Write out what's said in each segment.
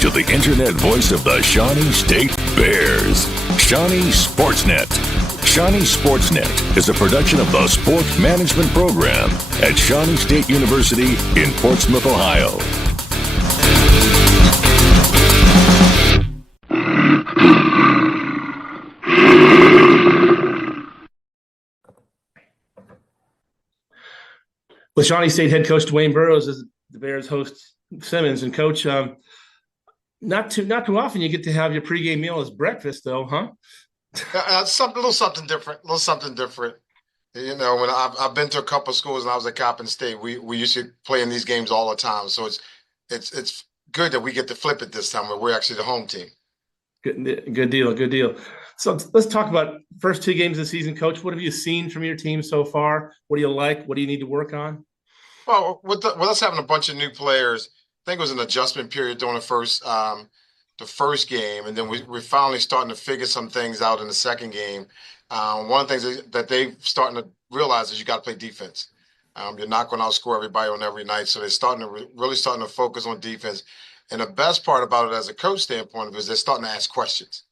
To the internet voice of the Shawnee State Bears, Shawnee Sportsnet. Shawnee Sportsnet is a production of the Sport Management Program at Shawnee State University in Portsmouth, Ohio. With Shawnee State head coach Dwayne Burrows as the Bears host Simmons, and coach, not too often you get to have your pregame meal as breakfast, though, huh? A little something different. You know, when I've been to a couple of schools and I was at Coppin State, we used to play in these games all the time. So it's good that we get to flip it this time, where we're actually the home team. Good deal. So let's talk about first two games of the season, Coach. What have you seen from your team so far? What do you like? What do you need to work on? Well, with us having a bunch of new players, I think it was an adjustment period during the first game, and then we're finally starting to figure some things out in the second game. One of the things that they're starting to realize is you got to play defense. You're not going to outscore everybody on every night, so they're really starting to focus on defense. And the best part about it, as a coach standpoint, is they're starting to ask questions.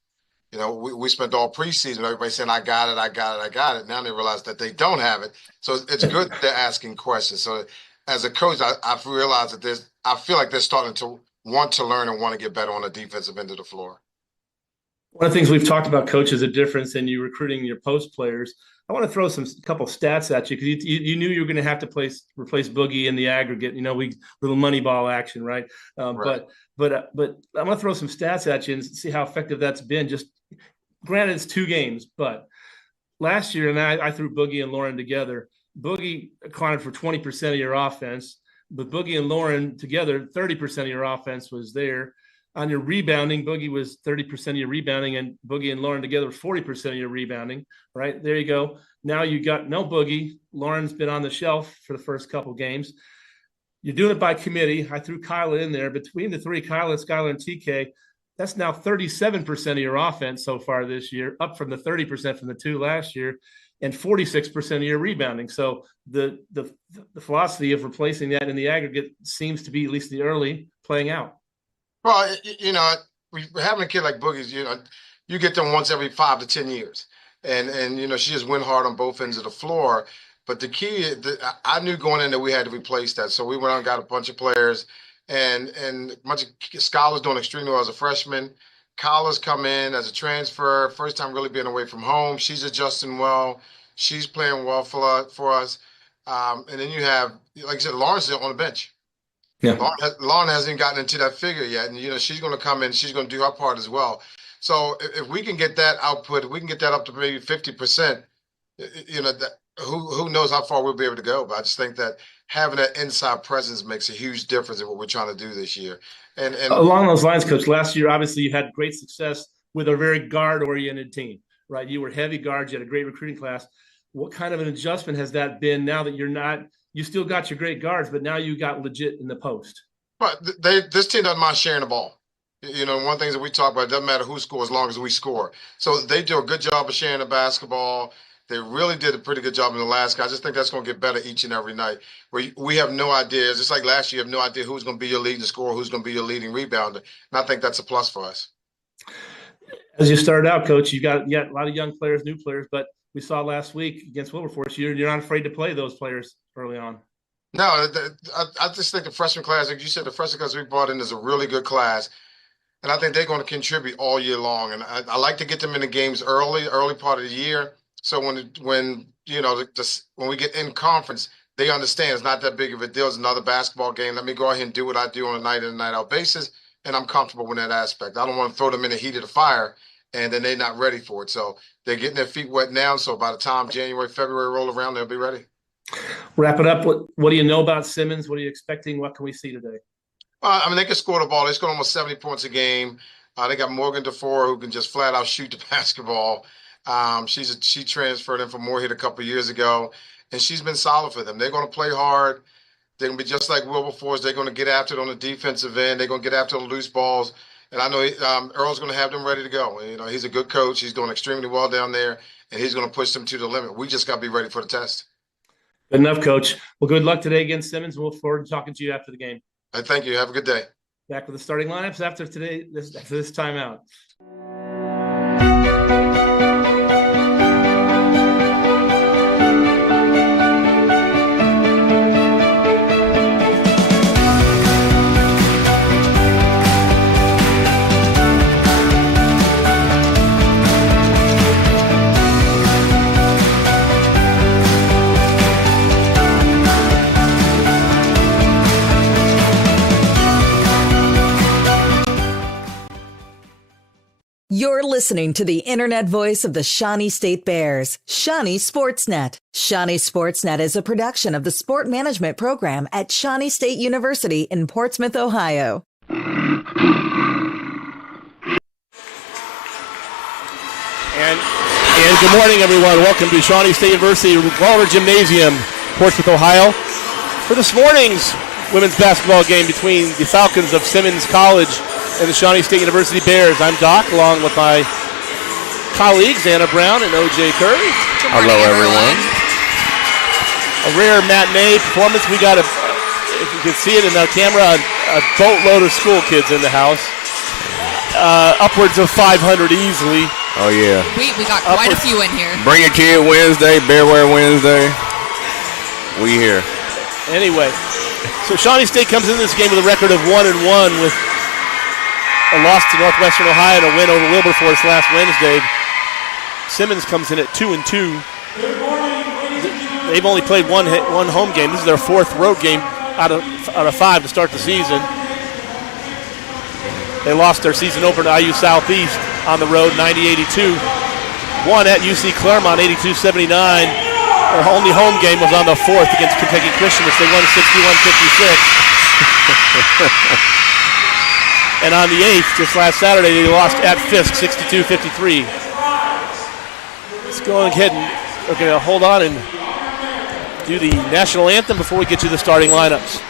You know, we spent all preseason everybody saying, I got it. Now they realize that they don't have it. So it's good that they're asking questions. So as a coach, I've realized that I feel like they're starting to want to learn and want to get better on the defensive end of the floor. One of the things we've talked about, Coach, is a difference in you recruiting your post players. I want to throw a couple stats at you, because you knew you were going to have to replace Boogie in the aggregate. You know, little money ball action, right? Right. But I'm going to throw some stats at you and see how effective that's been. Just granted, it's two games, but last year, and I threw Boogie and Lauren together. Boogie accounted for 20% of your offense, but Boogie and Lauren together, 30% of your offense was there. On your rebounding, Boogie was 30% of your rebounding, and Boogie and Lauren together, 40% of your rebounding. Right there, you go. Now you got no Boogie. Lauren's been on the shelf for the first couple games. You're doing it by committee. I threw Kyla in there. Between the three, Kyla, Skylar, and TK, that's now 37% of your offense so far this year, up from the 30% from the two last year, and 46% of your rebounding. So the philosophy of replacing that in the aggregate seems to be, at least the early, playing out. Well, you know, we're having a kid like Boogie's, you know, you get them once every 5 to 10 years. And you know, she just went hard on both ends of the floor. But the key, I knew going in that we had to replace that. So we went out and got a bunch of players, and a bunch of Skylar's doing extremely well as a freshman. Kyla's come in as a transfer, first time really being away from home. She's adjusting well. She's playing well for us. And then you have, like I said, Lawrence on the bench. Yeah. Lauren hasn't even gotten into that figure yet. And, you know, she's going to come in. She's going to do her part as well. So if we can get that output, we can get that up to maybe 50%, you know, who knows how far we'll be able to go. But I just think that having that inside presence makes a huge difference in what we're trying to do this year. And along those lines, Coach, last year, obviously, you had great success with a very guard-oriented team, right? You were heavy guards. You had a great recruiting class. What kind of an adjustment has that been now that you're not – you still got your great guards, but now you got legit in the post? But this team doesn't mind sharing the ball. You know, one of the things that we talk about, it doesn't matter who scores as long as we score. So they do a good job of sharing the basketball. They really did a pretty good job in the last game. I just think that's going to get better each and every night. We have no idea. Just like last year, you have no idea who's going to be your leading scorer, who's going to be your leading rebounder. And I think that's a plus for us. As you started out, Coach, you got a lot of young players, new players, but we saw last week against Wilberforce, you're not afraid to play those players early on. No, I just think the freshman class, like you said, the freshman class we brought in is a really good class. And I think they're going to contribute all year long. And I like to get them in the games early part of the year. So when you know, when we get in conference, they understand it's not that big of a deal. It's another basketball game. Let me go ahead and do what I do on a night in and night out basis. And I'm comfortable with that aspect. I don't want to throw them in the heat of the fire and then they're not ready for it. So they're getting their feet wet now. So by the time January, February roll around, they'll be ready. Wrap it up. What do you know about Simmons? What are you expecting? What can we see today? I mean, they can score the ball. They score almost 70 points a game. They got Morgan DeFore, who can just flat out shoot the basketball. She transferred in from Moorhead a couple of years ago, and she's been solid for them. They're going to play hard. They're going to be just like Wilberforce. They're going to get after it on the defensive end. They're going to get after the loose balls. And I know Earl's going to have them ready to go. You know, he's a good coach. He's doing extremely well down there, and he's going to push them to the limit. We just got to be ready for the test. Good enough, Coach. Well, good luck today against Simmons. We'll look forward to talking to you after the game. Thank you. Have a good day. Back with the starting lineups after this timeout. You're listening to the internet voice of the Shawnee State Bears, Shawnee Sportsnet. Shawnee Sportsnet is a production of the Sport Management Program at Shawnee State University in Portsmouth, Ohio. And good morning, everyone. Welcome to Shawnee State University Waller Gymnasium, Portsmouth, Ohio, for this morning's women's basketball game between the Falcons of Simmons College and the Shawnee State University Bears. I'm Doc, along with my colleagues, Anna Brown and O.J. Curry. Hello, everyone. A rare matinee performance. We got, if you can see it in the camera, a boatload of school kids in the house. Upwards of 500 easily. Oh, yeah. We got quite a few in here. Bring a kid Wednesday, Bearwear Wednesday. We here. Anyway, so Shawnee State comes into this game with a record of 1-1 with a loss to Northwestern Ohio and a win over Wilberforce last Wednesday. Simmons comes in at 2-2. They've only played one home game. This is their fourth road game out of 5 to start the season. They lost their season opener to IU Southeast on the road, 90-82. Won at UC Claremont, 82-79. Their only home game was on the 4th against Kentucky Christian, which they won 61-56. And on the 8th, just last Saturday, they lost at Fisk, 62-53. Let's go ahead and we're going to hold on and do the national anthem before we get to the starting lineups.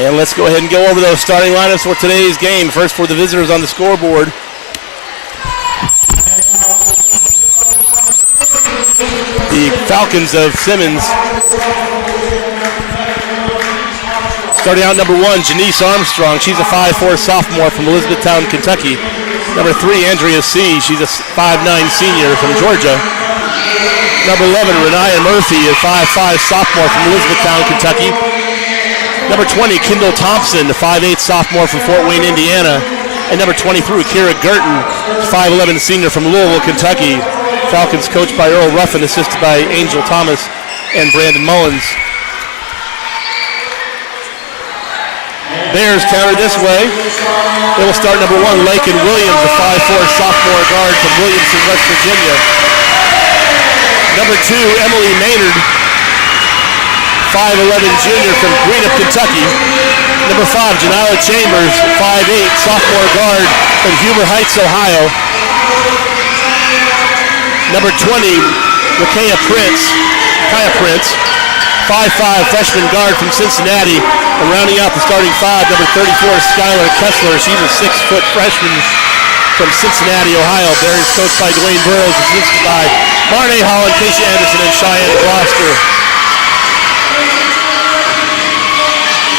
And let's go ahead and go over those starting lineups for today's game. First for the visitors on the scoreboard. The Falcons of Simmons. Starting out number 1, Janice Armstrong. She's a 5'4" sophomore from Elizabethtown, Kentucky. Number 3, Andrea C. She's a 5'9" senior from Georgia. Number 11, Renaya Murphy, a 5'5" sophomore from Elizabethtown, Kentucky. Number 20, Kendall Thompson, a 5'8" sophomore from Fort Wayne, Indiana. And number 23, Kira Gurton, 5'11" senior from Louisville, Kentucky. Falcons coached by Earl Ruffin, assisted by Angel Thomas and Brandon Mullins. Bears counter this way. They will start number 1, Lakin Williams, a 5'4" sophomore guard from Williamson, West Virginia. Number 2, Emily Maynard, 5'11" junior from Greenup, Kentucky. Number 5, Janila Chambers, 5'8" sophomore guard from Huber Heights, Ohio. Number 20, Kaya Prince, 5'5", freshman guard from Cincinnati. And rounding out the starting five, number 34, Skylar Kessler. She's a 6-foot freshman from Cincinnati, Ohio. Bears coached by Dwayne Burrows, assisted by Marnay Holland, Casey Anderson, and Cheyenne Gloucester.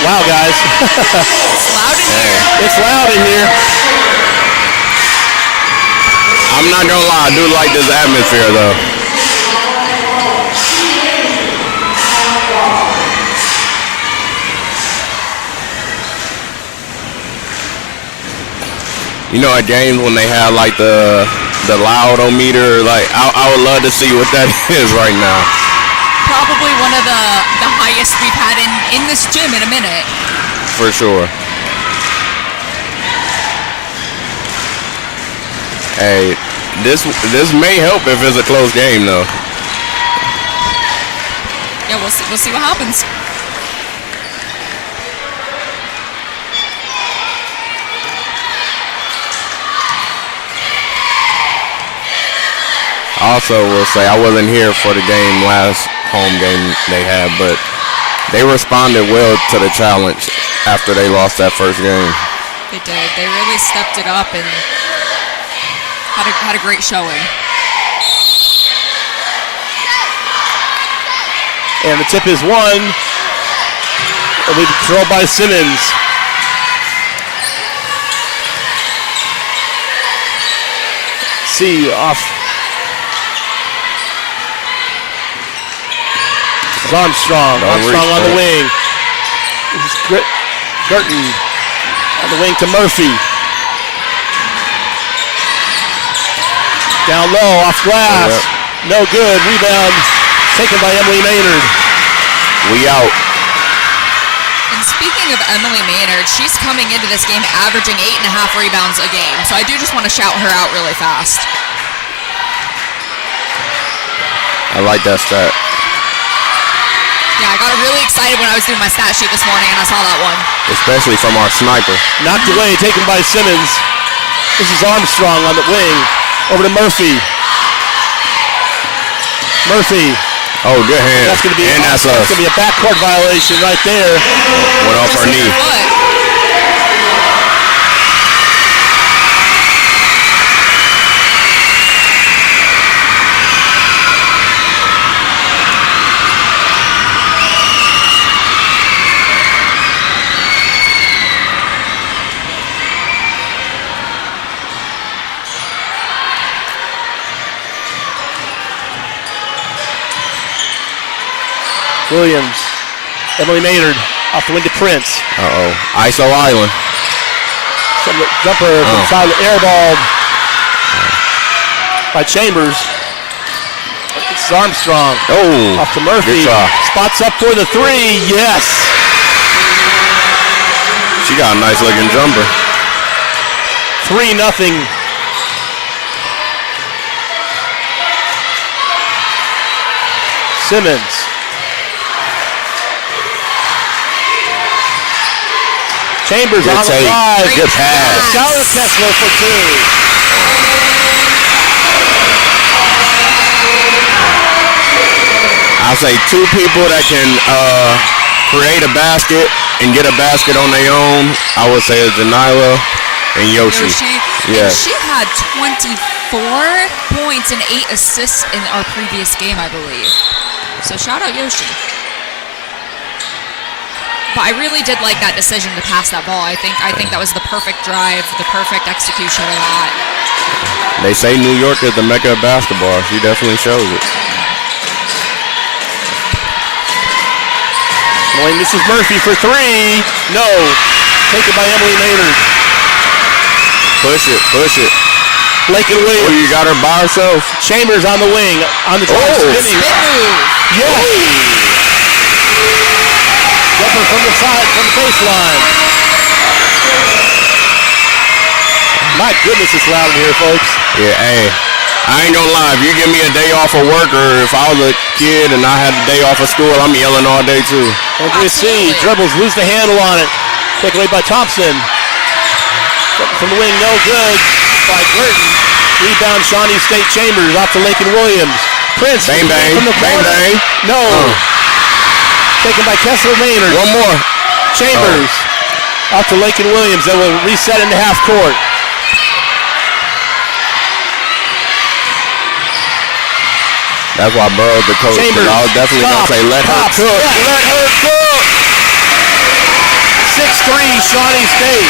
Wow, guys. It's loud in here. It's loud in here. I'm not gonna lie, I do like this atmosphere though. You know, at games when they have like the loudometer, like I would love to see what that is right now. Probably one of the highest we've had in this gym in a minute. For sure. Hey, this may help if it's a close game though. Yeah, we'll see what happens. Also, will say I wasn't here for the game, last home game they had, but they responded well to the challenge after they lost that first game. They did. They really stepped it up and had a great showing. And the tip is won. It'll be controlled by Simmons. See off. This is Armstrong. Armstrong on the wing. This is Girton on the wing to Murphy. Down low, off glass. Yep. No good. Rebound taken by Emily Maynard. We out. And speaking of Emily Maynard, she's coming into this game averaging 8.5 rebounds a game. So I do just want to shout her out really fast. I like that stat. Yeah, I got really excited when I was doing my stat sheet this morning and I saw that one. Especially from our sniper. Knocked away, taken by Simmons. This is Armstrong on the wing. Over to Murphy. Murphy. Oh, good hand. That's going to be a backcourt violation right there. Went off her knee. Williams, Emily Maynard off the wing to Prince. Uh-oh. ISO Island. Some jumper from inside, airballed by Chambers. This is Armstrong. Oh, off to Murphy. Spots up for the three. Yes. She got a nice looking jumper. 3-0. Simmons. Chambers on the drive. Good pass. Skylar Kessler for two. I'll say two people that can create a basket and get a basket on their own. I would say it's Janila and Yoshi. Yeah. And she had 24 points and 8 assists in our previous game, I believe. So shout out Yoshi. But I really did like that decision to pass that ball. I think that was the perfect drive, the perfect execution of that. They say New York is the mecca of basketball. She definitely shows it. This is Murphy for three. No. Taken by Emily Maynard. Push it. Blake and Williams. Oh, you got her by herself. Chambers on the wing. On the drive, spinning. Spin move. Yes. Jumper from the side, from the baseline. My goodness, it's loud in here, folks. Yeah, hey. I ain't gonna lie, if you give me a day off of work or if I was a kid and I had a day off of school, I'm yelling all day too. Andrea C. dribbles, lose the handle on it. Taken away by Thompson. From the wing, no good by Girton. Rebound, Shawnee State. Chambers off to Lakin Williams. Prince. Bang, bang. From the Bang, corner. bang. No. Taken by Kessler Maynard. One more. Chambers. Off to Lakin Williams. That will reset into half court. That's why Burrows, the coach, Chambers. I was definitely going to say, let her cook. Yeah. Let her cook. 6-3, Shawnee State.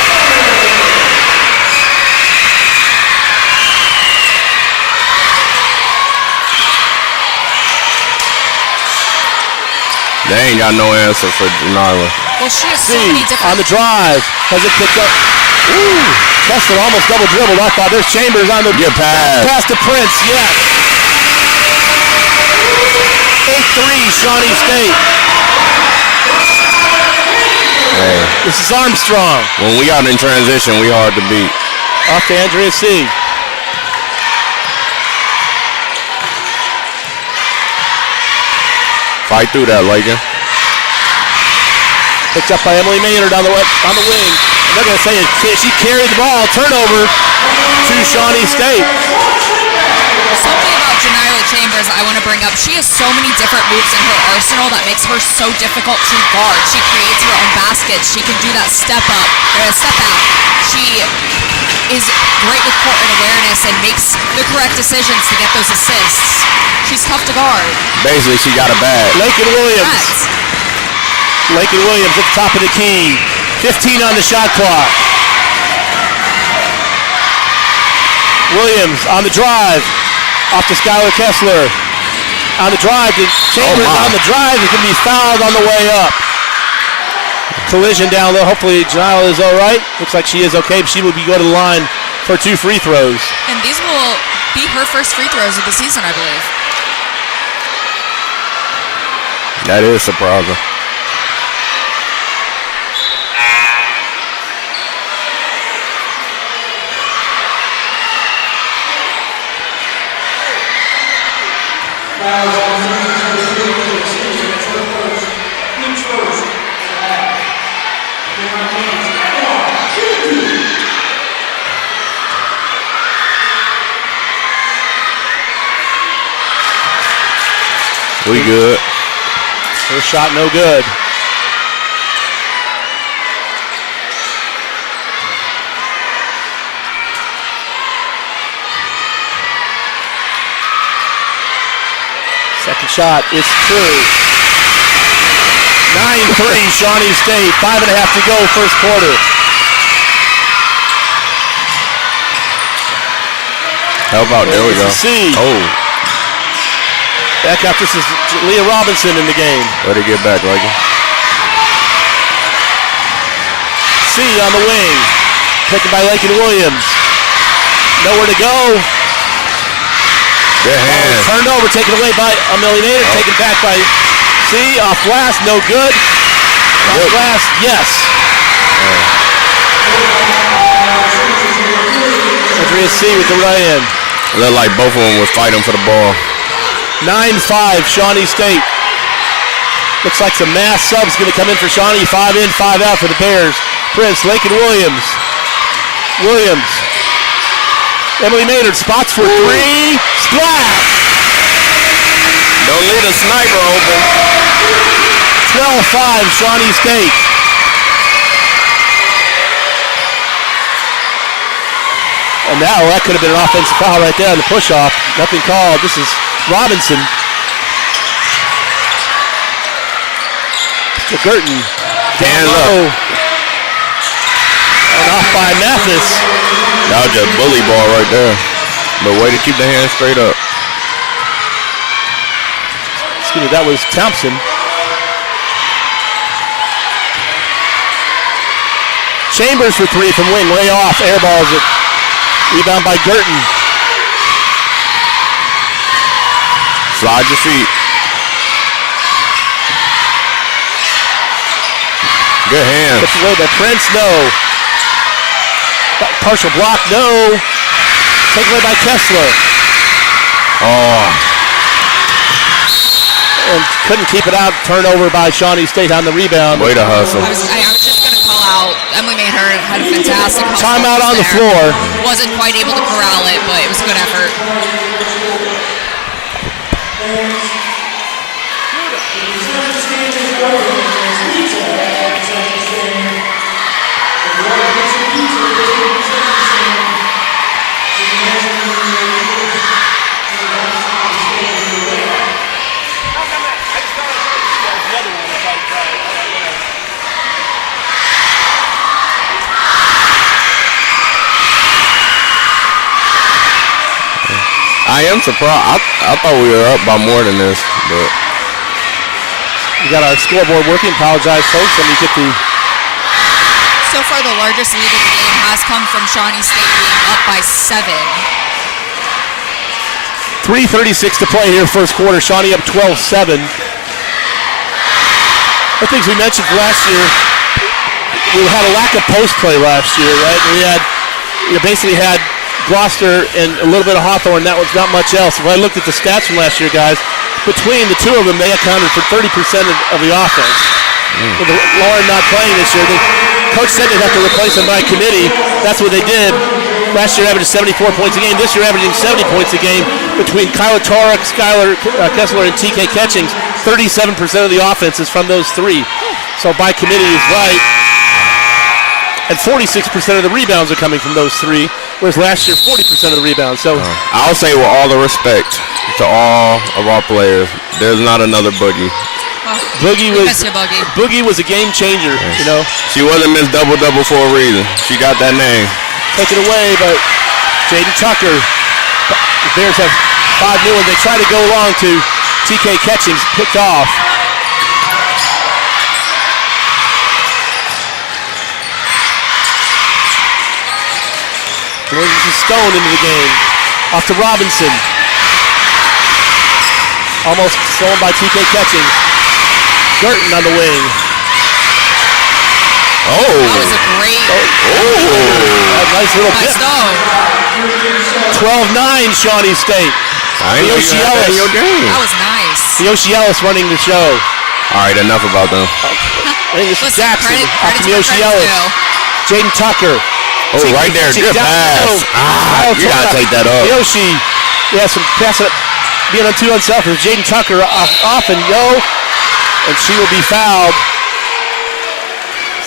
They ain't got no answer for Nyla. Well, she has so many different. On the drive. Has it picked up? Ooh. Kessler almost double dribbled. I thought there's Chambers on the pass to Prince. Yes. 8-3, Shawnee State. Hey. This is Armstrong. When we out in transition, we hard to beat. Off to Andrea C. Fight through that, Lakin. Picked up by Emily Maynard on the wing. I'm not going to say it. She carried the ball. Turnover to Shawnee State. Something about Janiyah Chambers I want to bring up. She has so many different moves in her arsenal that makes her so difficult to guard. She creates her own baskets. She can do that step up or a step out. She is great with court and awareness and makes the correct decisions to get those assists. She's tough to guard. Basically, she got a bag. Lakin Williams. Correct. Lakin Williams at the top of the key. 15 on the shot clock. Williams on the drive. Off to Skylar Kessler. On the drive. Chambers on the drive is going to be fouled on the way up. Collision down low. Hopefully Janiyah is all right. Looks like she is okay. She will be going to the line for 2 free throws. And these will be her first free throws of the season, I believe. That is surprising. We good. First shot no good. Second shot is true. 9-3 Shawnee State. 5.5 to go first quarter. How about, there we go. C. Oh. Back up, this is Leah Robinson in the game. Let it get back, Lakin. C on the wing. Taken by Lakin Williams. Nowhere to go. Good hand. Turned over, taken away by Amelie Nader. Taken back by C. Off glass, no good. Off glass, yes. Andrea C with the right hand. Looked like both of them was fighting for the ball. 9-5 Shawnee State. Looks like some mass subs going to come in for Shawnee. 5 in, 5 out for the Bears. Prince, Lakin Williams. Williams. Emily Maynard spots for 3. Splash! Don't leave a sniper open. 12-5 Shawnee State. And now that could have been an offensive foul right there on the push-off. Nothing called. This is Robinson. To Girton. Hands up. And off by Mathis. That was just bully ball right there. But way to keep the hands straight up. Excuse me, that was Thompson. Chambers for 3 from wing, way off. Airballs it. Rebound by Girton. Slide your feet. Good hands. Gets away by Prince, no. Partial block, no. Taken away by Kessler. Oh. And couldn't keep it out. Turnover by Shawnee State on the rebound. Way to hustle. I was just going to call out timeout. Emily Maynard had a fantastic timeout on the floor. Wasn't quite able to corral it, but it was a good effort. I am surprised. I thought we were up by more than this, but we got our scoreboard working. Apologize, folks. Let me get the. So far, the largest lead of the game has come from Shawnee State being up by 7. 3:36 to play here, first quarter. Shawnee up 12-7. I think we mentioned last year, we had a lack of post play last year, right? We basically had Gloucester and a little bit of Hawthorne. That was not much else. If I looked at the stats from last year, guys, between the two of them, they accounted for 30% of the offense. With Lauren not playing this year, the coach said they'd have to replace them by committee. That's what they did. Last year averaged 74 points a game. This year averaging 70 points a game between Kyla Torek, Skylar Kessler, and TK Catchings. 37% of the offense is from those three. So by committee is right. And 46% of the rebounds are coming from those three, whereas last year 40% of the rebounds. So I'll say with all the respect to all of our players, there's not another Boogie. Boogie was a game changer, you know. She wasn't Miss Double Double for a reason. She got that name. Taken away, but Jaden Tucker. The Bears have 5 new ones. They try to go along to TK Catchings, picked off. This is Stone into the game. Off to Robinson. Almost stolen by TK Catchings. Girton on the wing. Oh. That was a great. Nice little dip. 12-9 Shawnee State. Yoshi Ellis. That was nice. Yoshi Ellis running the show. All right, enough about them. This is Jackson. Off to Yoshi Ellis. Jaden Tucker. Oh, right there, good pass. You gotta take that up. Yoshi, some pass it up, being on 2 unselfish. Jaden Tucker off and go, and she will be fouled.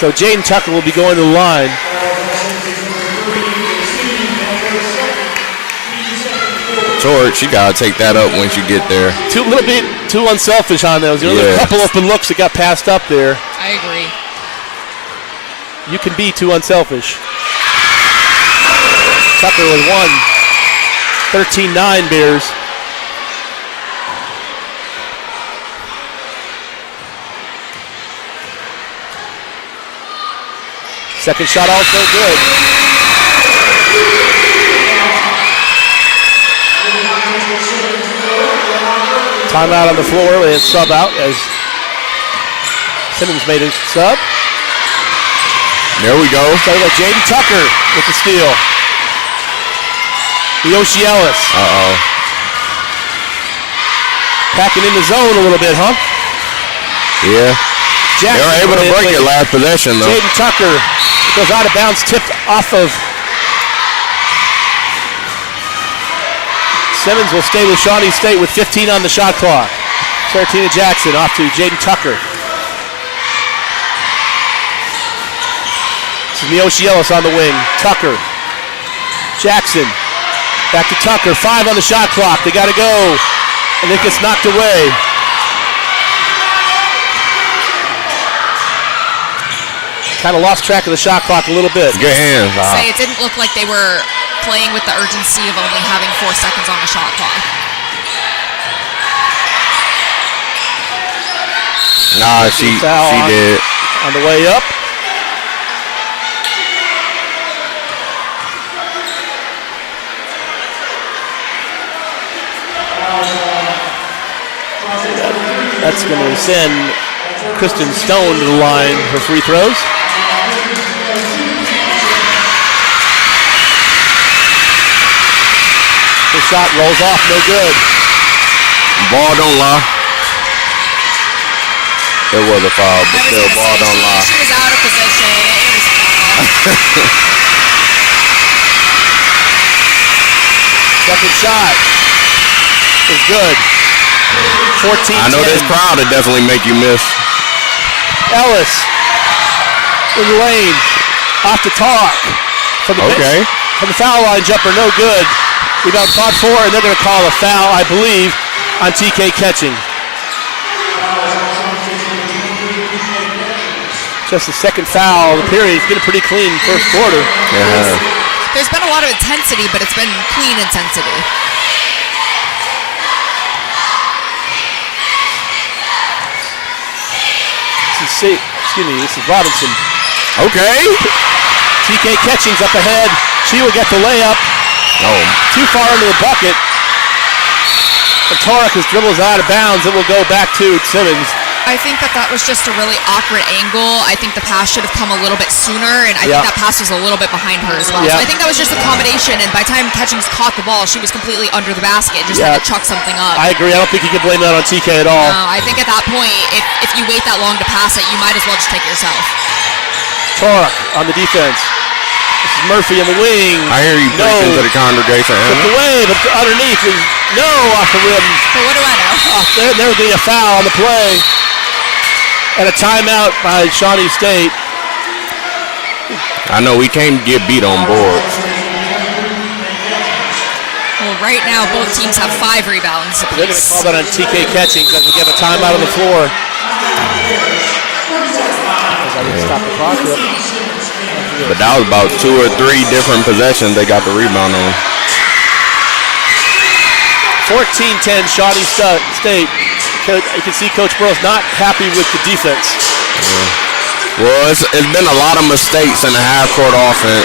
So Jaden Tucker will be going to the line. George, you gotta take that up once you get there. A little bit too unselfish on those. There were a couple open looks that got passed up there. I agree. You can be too unselfish. Tucker with 1. 13-9 Bears. Second shot also good. Timeout on the floor. They had sub out as Simmons made a sub. There we go. Started by Jaden Tucker with the steal. Yoshi Ellis. Packing in the zone a little bit, huh? Yeah. Jackson, they were able to break it last possession, though. Jaden Tucker goes out of bounds, tipped off of. Simmons will stay with Shawnee State with 15 on the shot clock. Saratina Jackson off to Jaden Tucker. This is Yoshi Ellis on the wing. Tucker. Jackson. Back to Tucker. 5 on the shot clock. They got to go. And it gets knocked away. Kind of lost track of the shot clock a little bit. Good hands. Say it didn't look like they were playing with the urgency of only having 4 seconds on the shot clock. Nah, she did. On the way up. That's going to send Kristen Stone to the line for free throws. The shot rolls off, no good. Ball don't lie. It was a foul, but still ball don't lie. She was out of position. It was Second shot is good. 14. I know this crowd would definitely make you miss. Ellis in the lane. Off to Tark. From the foul line jumper, no good. Rebound fought for, and they're going to call a foul, I believe, on TK Catching. Just the second foul of the period. It's been a pretty clean first quarter. Yeah. There's been a lot of intensity, but it's been clean intensity. This is Robinson. Okay. TK Catching's up ahead. She will get the layup. Oh. Too far into the bucket. And Torres dribbles out of bounds. It will go back to Simmons. I think that was just a really awkward angle. I think the pass should have come a little bit sooner, and I think that pass was a little bit behind her as well. So I think that was just a combination, and by the time Catchings caught the ball, she was completely under the basket, just had to chuck something up. I agree. I don't think you can blame that on TK at all. No, I think at that point, if you wait that long to pass it, you might as well just take it yourself. Torek on the defense. This is Murphy in the wing. I hear you preaching to the congregation. Took away, but underneath is off the rim. But what do I know? There will be a foul on the play. And a timeout by Shawnee State. I know we can't get beat on boards. Well, right now both teams have 5 rebounds apiece. They're going to call that on TK Catching because we have a timeout on the floor. Stop the clock up. But that was about 2 or 3 different possessions they got the rebound on. 14-10 Shawnee State. You can see Coach Burrow's not happy with the defense. Yeah. Well, it's been a lot of mistakes in the half-court offense.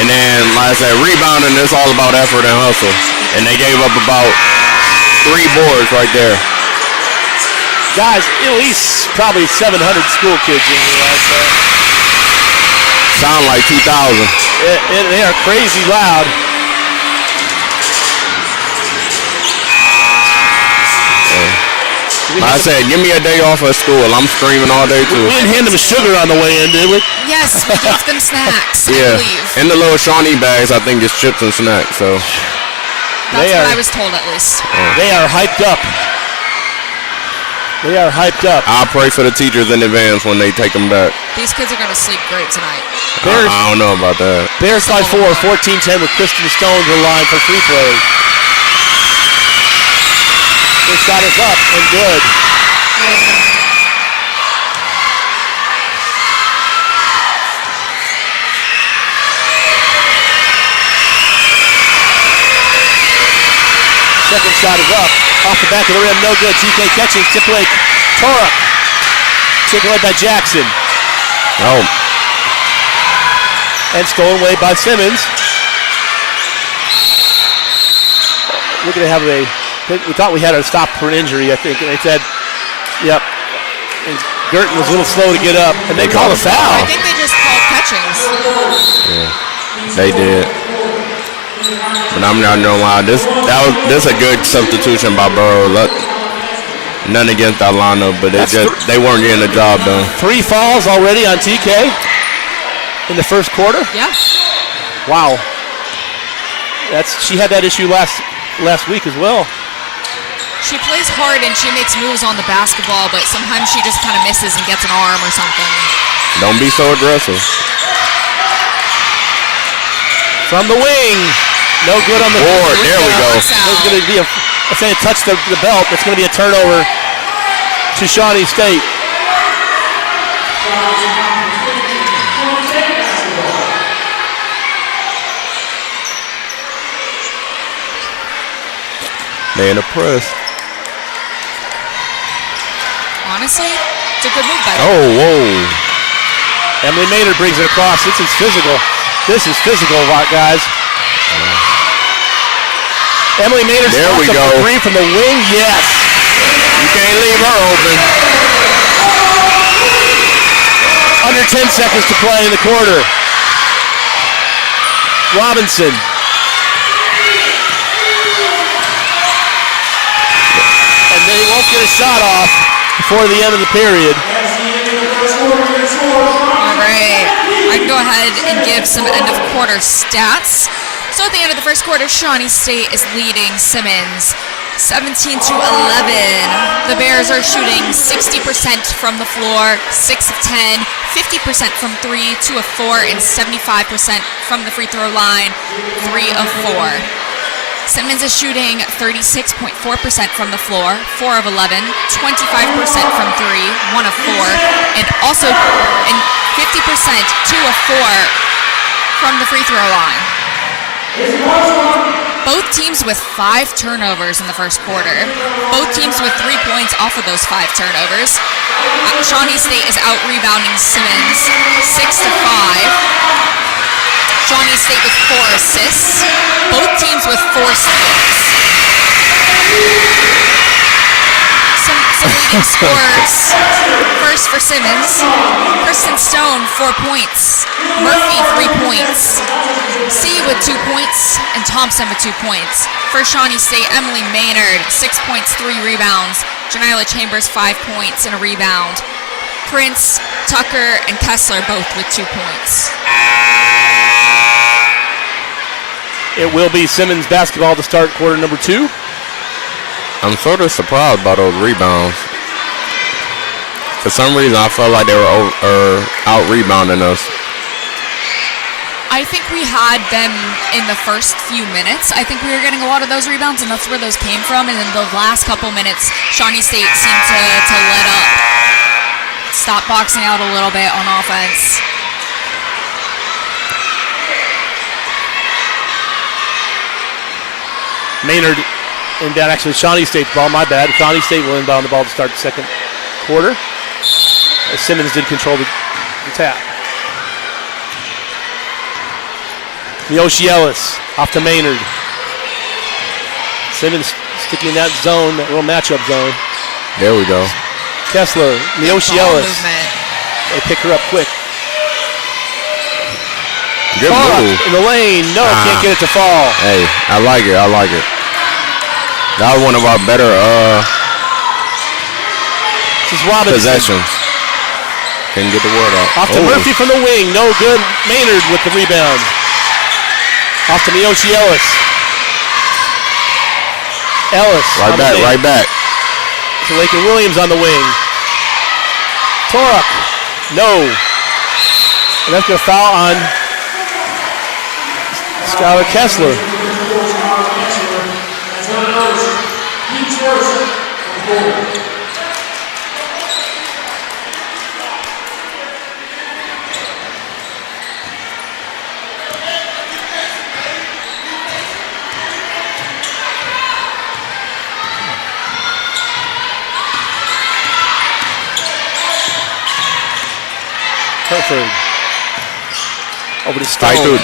And then, like I said, rebounding is all about effort and hustle. And they gave up about 3 boards right there. Guys, at least probably 700 school kids in here right there. Sound like 2,000. They are crazy loud. Like I said, give me a day off of school. I'm screaming all day, too. We didn't hand them sugar on the way in, did we? Yes, we gave them snacks, I believe. In the little Shawnee bags, I think it's chips and snacks. So that's what I was told, at least. They are hyped up. They are hyped up. I'll pray for the teachers in advance when they take them back. These kids are going to sleep great tonight. I don't know about that. Bears by 4, 14-10 with Kristen Stone to the line for free throws. This shot is up and good. Second shot is up. Off the back of the rim, no good. TK Catching, tip away. Torek. Taken away by Jackson. Oh. And stolen away by Simmons. We're going to have we thought we had a stop for an injury, I think. And they said, yep. And Girton was a little slow to get up. And they called a foul. I think they just called Catchings. Yeah, they did. But I'm not gonna lie, this is a good substitution by Burrow. Nothing against that lineup, but they weren't getting the job done. 3 fouls already on TK in the first quarter. Yeah. Wow. She had that issue last week as well. She plays hard and she makes moves on the basketball, but sometimes she just kind of misses and gets an arm or something. Don't be so aggressive. From the wing. No good on the board. There we go. There's going to be if they touch the belt, it's going to be a turnover to Shawnee State. They in the press. Honestly, it's a good move by them. Oh, whoa. Emily Maynard brings it across. This is physical. This is physical, guys. Emily Maynard there we go. 3 from the wing. Yes. You can't leave her open. Under 10 seconds to play in the quarter. Robinson. And they won't get a shot off before the end of the period. All right. I can go ahead and give some end of quarter stats. So at the end of the first quarter, Shawnee State is leading Simmons 17-11. The Bears are shooting 60% from the floor, 6 of 10, 50% from 3, 2 of 4, and 75% from the free throw line, 3 of 4. Simmons is shooting 36.4% from the floor, 4 of 11, 25% from 3, 1 of 4, and also 50%, 2 of 4 from the free throw line. Both teams with 5 turnovers in the first quarter. Both teams with 3 points off of those 5 turnovers. Shawnee State is out-rebounding Simmons 6-5. Shawnee State with 4 assists. Both teams with 4 steals. Some leading scorers. First for Simmons, Kristen Stone, 4 points. Murphy, 3 points. C with 2 points, and Thompson with 2 points. For Shawnee State, Emily Maynard, 6 points, 3 rebounds. Janila Chambers, 5 points and a rebound. Prince, Tucker, and Kessler both with 2 points. It will be Simmons basketball to start quarter number 2. I'm sort of surprised by those rebounds. For some reason, I felt like they were out-rebounding us. I think we had them in the first few minutes. I think we were getting a lot of those rebounds, and that's where those came from. And in the last couple minutes, Shawnee State seemed to let up. Stop boxing out a little bit on offense. Maynard inbound, actually Shawnee State's ball, my bad. Shawnee State will inbound the ball to start the second quarter. As Simmons did control the tap. Yoshi Ellis off to Maynard. Simmons sticking in that zone, that little matchup zone. There we go. Kessler, Yoshi Ellis. Movement. They pick her up quick. Good move. In the lane. No, can't get it to fall. Hey, I like it. That was one of our better This is Robinson. possessions. Couldn't get the word out. Off to Murphy from the wing. No good. Maynard with the rebound. Off to Miyoshi Ellis. Right back. To Lakin Williams on the wing. Torok. No. And that's going to foul on Skylar Kessler. Herford. Over to Stone.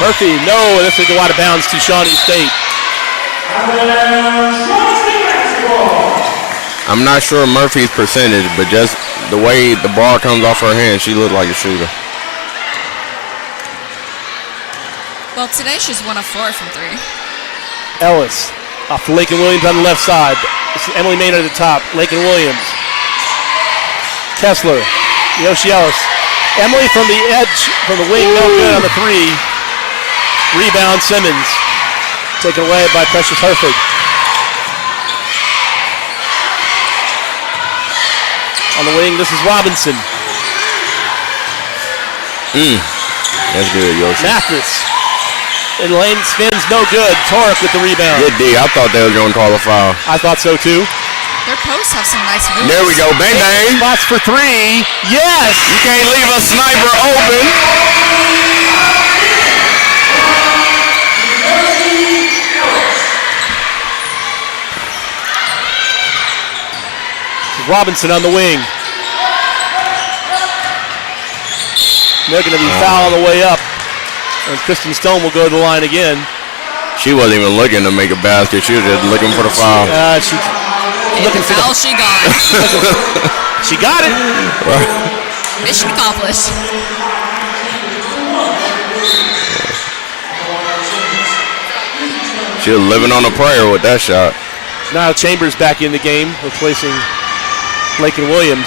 Murphy, no, this will go out of bounds to Shawnee State. I'm not sure Murphy's percentage, but just the way the ball comes off her hand, she looked like a shooter. Well, today she's 1 of 4 from 3. Ellis off to Lakin Williams on the left side. This is Emily Maynard at the top. Lakin Williams. Kessler. Yoshi Ellis. Emily from the edge, from the wing, no good on the 3. Rebound Simmons. Taken away by Precious Herford. On the wing, this is Robinson. That's good, Yoshi. Mathis. In lane, spins, no good. Torek with the rebound. Good D. I thought they were going to call a foul. I thought so too. Their posts have some nice moves. There we go. Bang, bang. Spots for 3. Yes! You can't leave a sniper open. Robinson on the wing. They're going to be fouled on the way up. And Kristen Stone will go to the line again. She wasn't even looking to make a basket. She was just looking for the foul. She's And looking the for foul she got. She got it. Mission accomplished. She was living on a prayer with that shot. Now Chambers back in the game, replacing Lakin Williams.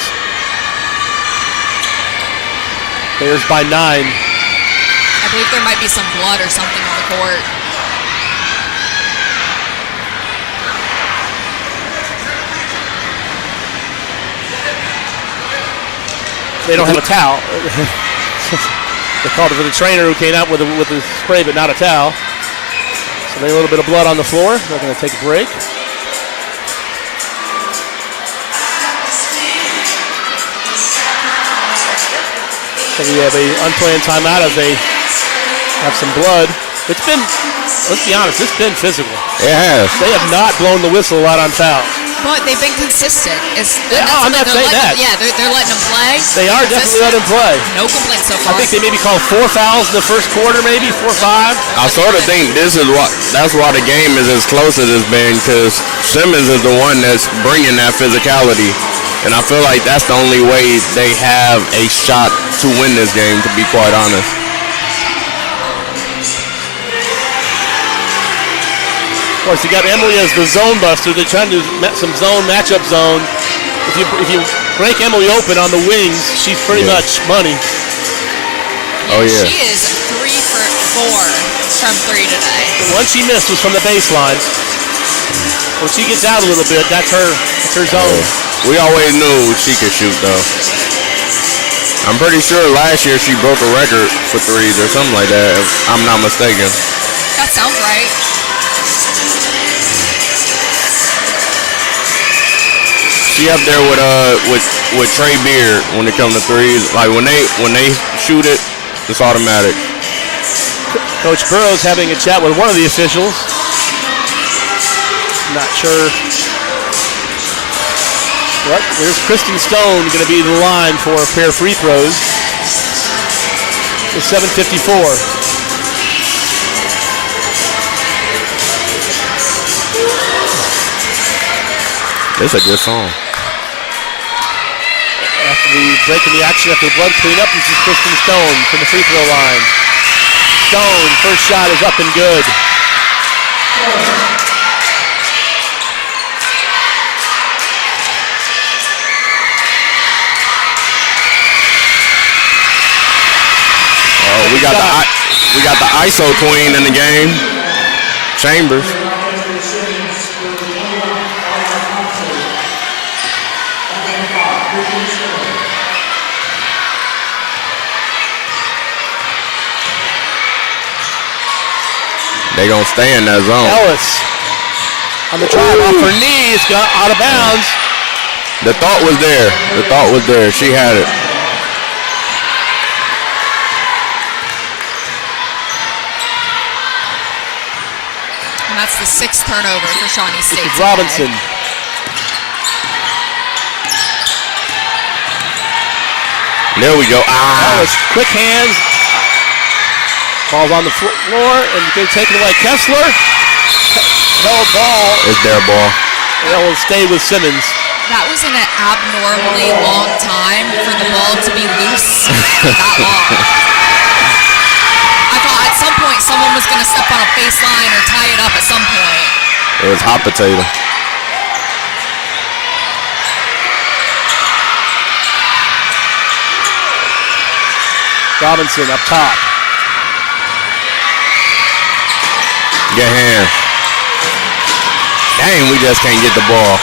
Bears by 9. I believe there might be some blood or something on the court. They don't have a towel. They called it for the trainer who came out with a spray, but not a towel. So there's a little bit of blood on the floor. They're going to take a break. So we have a unplanned timeout as they have some blood. It's been, let's be honest, it's been physical. It has. They have not blown the whistle a lot on fouls. But they've been consistent. I'm not saying that. Yeah, they're letting them play. They are definitely letting them play. No complaints so far. I think they maybe called 4 fouls in the first quarter, maybe 4 or 5. I sort of think that's why the game is as close as it's been, because Simmons is the one that's bringing that physicality. And I feel like that's the only way they have a shot to win this game, to be quite honest. Of course, you got Emily as the zone buster. They're trying to do some matchup zone. If you break Emily open on the wings, she's pretty much money. Oh, yeah. She is 3 for 4 from 3 today. The one she missed was from the baseline. When she gets out a little bit, that's her zone. We always knew she could shoot, though. I'm pretty sure last year she broke a record for threes or something like that, if I'm not mistaken. That sounds right. She up there with Trey Beard when it comes to threes. Like when they shoot it, it's automatic. Coach Burrows having a chat with one of the officials. Not sure. But there's Kristen Stone going to be the line for a pair of free throws. With 7:54. It's a good song. After the break in the action, after the blood cleanup, this is Kristen Stone from the free throw line. Stone, first shot is up and good. Oh, we got the ISO queen in the game, Chambers. They gonna stay in that zone. Ellis on the drive off her knee. It's got out of bounds. The thought was there. The thought was there. She had it. And that's the 6th turnover for Shawnee State. This is Robinson. There we go. Ellis, quick hands. Ball's on the floor, and they're taking away Kessler. Held ball. It's their ball. That will stay with Simmons. That was an abnormally long time for the ball to be loose that long. I thought at some point someone was going to step on a baseline or tie it up at some point. It was hot potato. Robinson up top. Get hand. Dang, we just can't get the ball.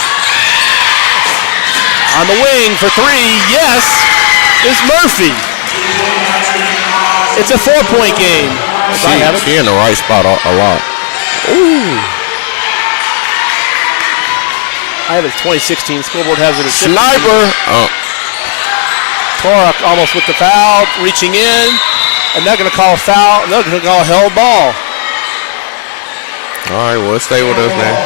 On the wing for 3, yes, is Murphy. It's a 4-point game. She in the right spot a lot. Ooh. I have it 2016 scoreboard has it as Sniper. Oh. Torok almost with the foul, reaching in, and they're going to call a foul. They're going to call a held ball. All right, well, stay with us now.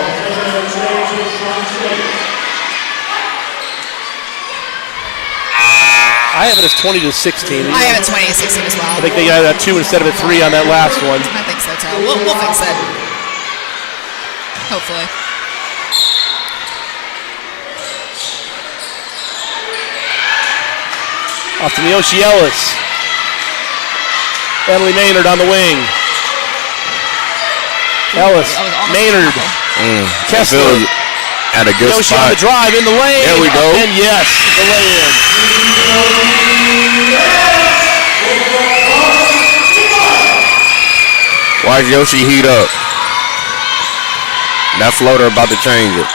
I have it as 20-16. I have it 20-16 as well. I think they got a 2 instead of a 3 on that last one. I think so too. We'll fix it. Hopefully. Off to Miyoshi Ellis. Emily Maynard on the wing. Ellis, Maynard, Kessler. At a good Miyoshi spot. on the drive in the lane. There we go. And yes, the lay-in. Watch Yoshi heat up. That floater about to change it.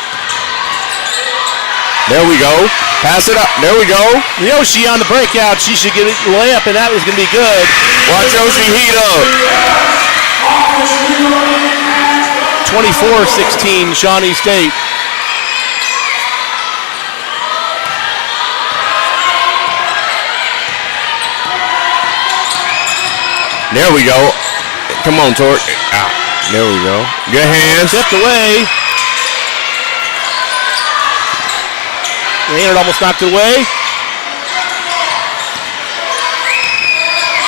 There we go. Pass it up. There we go. Yoshi on the breakout. She should get a layup, and that was going to be good. Watch Yoshi heat up. 24-16, Shawnee State. There we go. Come on, Torque. There we go. Good hands. Tipped away. Maynard almost knocked it away.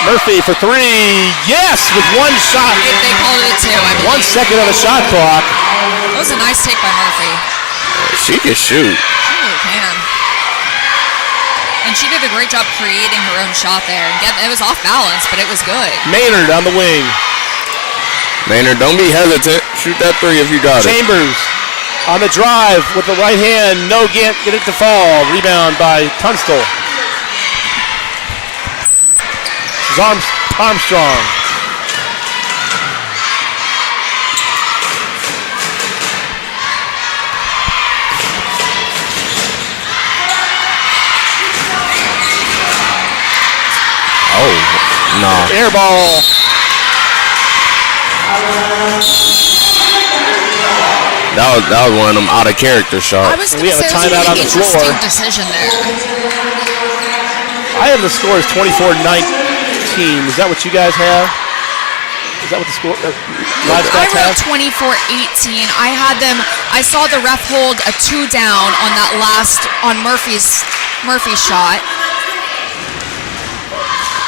Murphy for three. Yes, with one shot. They called it a 2, I believe. 1 second on the shot clock. That was a nice take by Murphy. She can shoot. She really can. And she did a great job creating her own shot there. And it was off balance, but it was good. Maynard on the wing. Maynard, don't be hesitant. Shoot that three if you got it. Chambers on the drive with the right hand. No, can't get it to fall. Rebound by Tunstall. This is Armstrong. Oh, no. Air ball. That was one of them out of character shots. I was We going have to a say it was timeout an on the floor. interesting decision there. I have the score as 24-19. Is that what you guys have? Is that what the score live I stats wrote have? 24-18. I saw the ref hold a 2 down on that last, on Murphy's shot.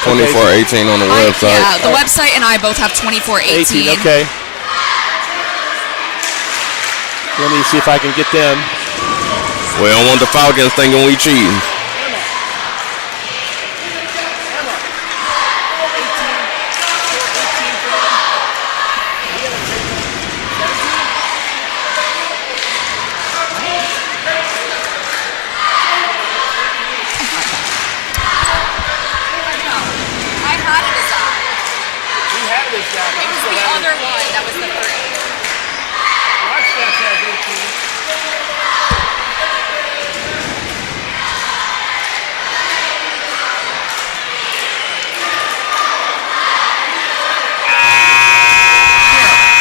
24-18 on the website. Yeah, the website and I both have 24-18. 18, okay. Let me see if I can get them. We don't want the Falcons thinking we cheating. I had it as that. It was the other one that was the 3.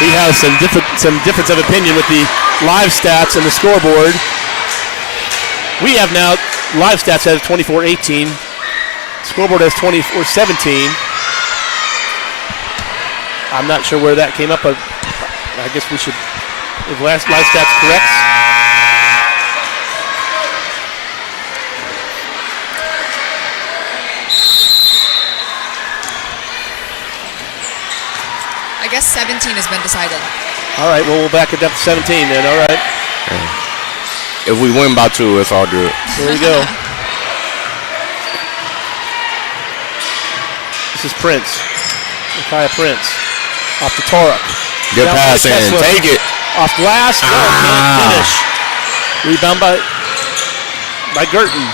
We have some difference of opinion with the live stats and the scoreboard. We have now live stats has 24-18. Scoreboard has 24-17. I'm not sure where that came up, but I guess we should. If live stats correct. I guess 17 has been decided. All right, well, we'll back it up to 17 then, all right. If we win by 2, it's all good. There we go. This is Prince. Micaiah Prince. Off to Torek. Good Down pass by in. Kessler. Take it. Off glass. No, can't finish. Rebound by Girton.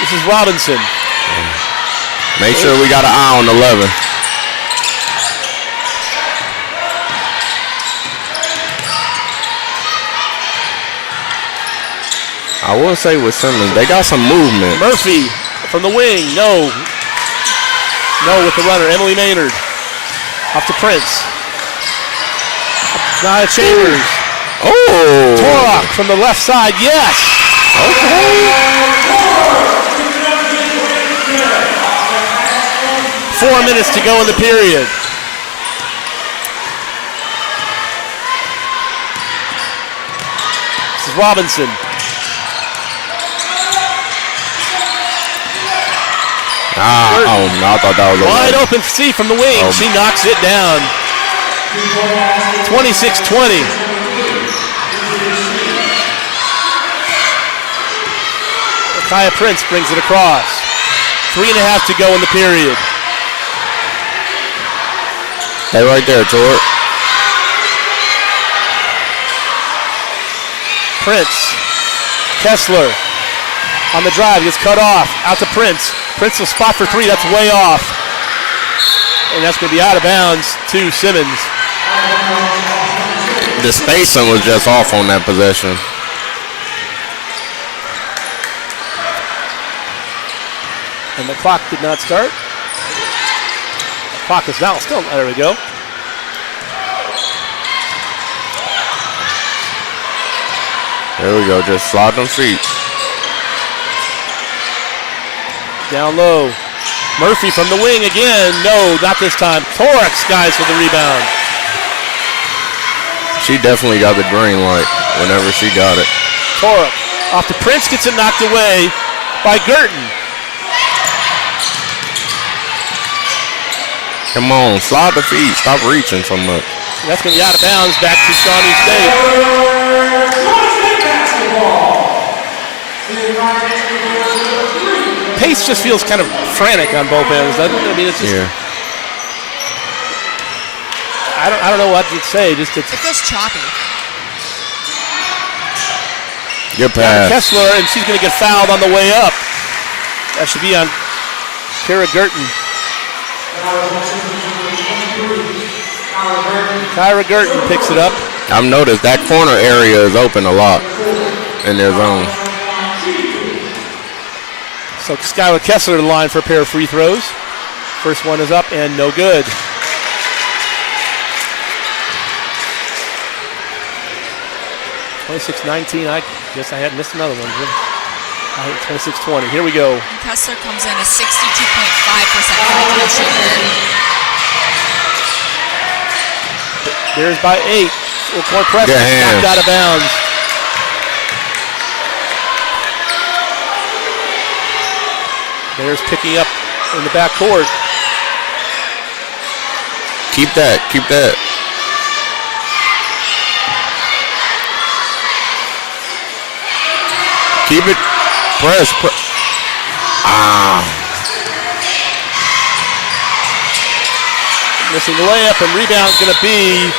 This is Robinson. Make sure we got an eye on 11. I will say with Simmons, they got some movement. Murphy from the wing. No with the runner. Emily Maynard. Off to Prince. Nia Chambers. Oh. Torok from the left side. Yes. Okay. 4 minutes to go in the period. This is Robinson. Oh, no, I thought that was Wide open C from the wing. Oh. She knocks it down. 26-20. Micaiah Prince brings it across. 3.5 to go in the period. Hey, right there, Torek. Prince. Kessler on the drive, gets cut off. Out to Prince. Prince will spot for 3. That's way off. and that's going to be out of bounds to Simmons. The spacing was just off on that possession. And the clock did not start. The clock is now still. There we go. There we go. Just slide them feet. Down low. Murphy from the wing again. No, not this time. Torek skies for the rebound. She definitely got the green light whenever she got it. Torek off to Prince, gets it knocked away by Girton. Come on, slide the feet. Stop reaching so much. That's going to be out of bounds back to Shawnee State. Pace just feels kind of frantic on both ends, doesn't it? I mean, it's just. Yeah. I don't know what to say. Just It feels choppy. Good pass. Kessler, and she's going to get fouled on the way up. That should be on Kara Girton. Kyra Girton picks it up. I've noticed that corner area is open a lot in their zone. So Skylar Kessler to the line for a pair of free throws. First one is up and no good. (26-19). I guess I had missed another one. 26-20. Here we go. And Kessler comes in a 62.5% free throw shooter. There's by 8. Full-court press. Knocked out of bounds. Bears picking up in the backcourt. Keep that. Keep that. Keep it. Press. Missing the layup, and rebound's going to be.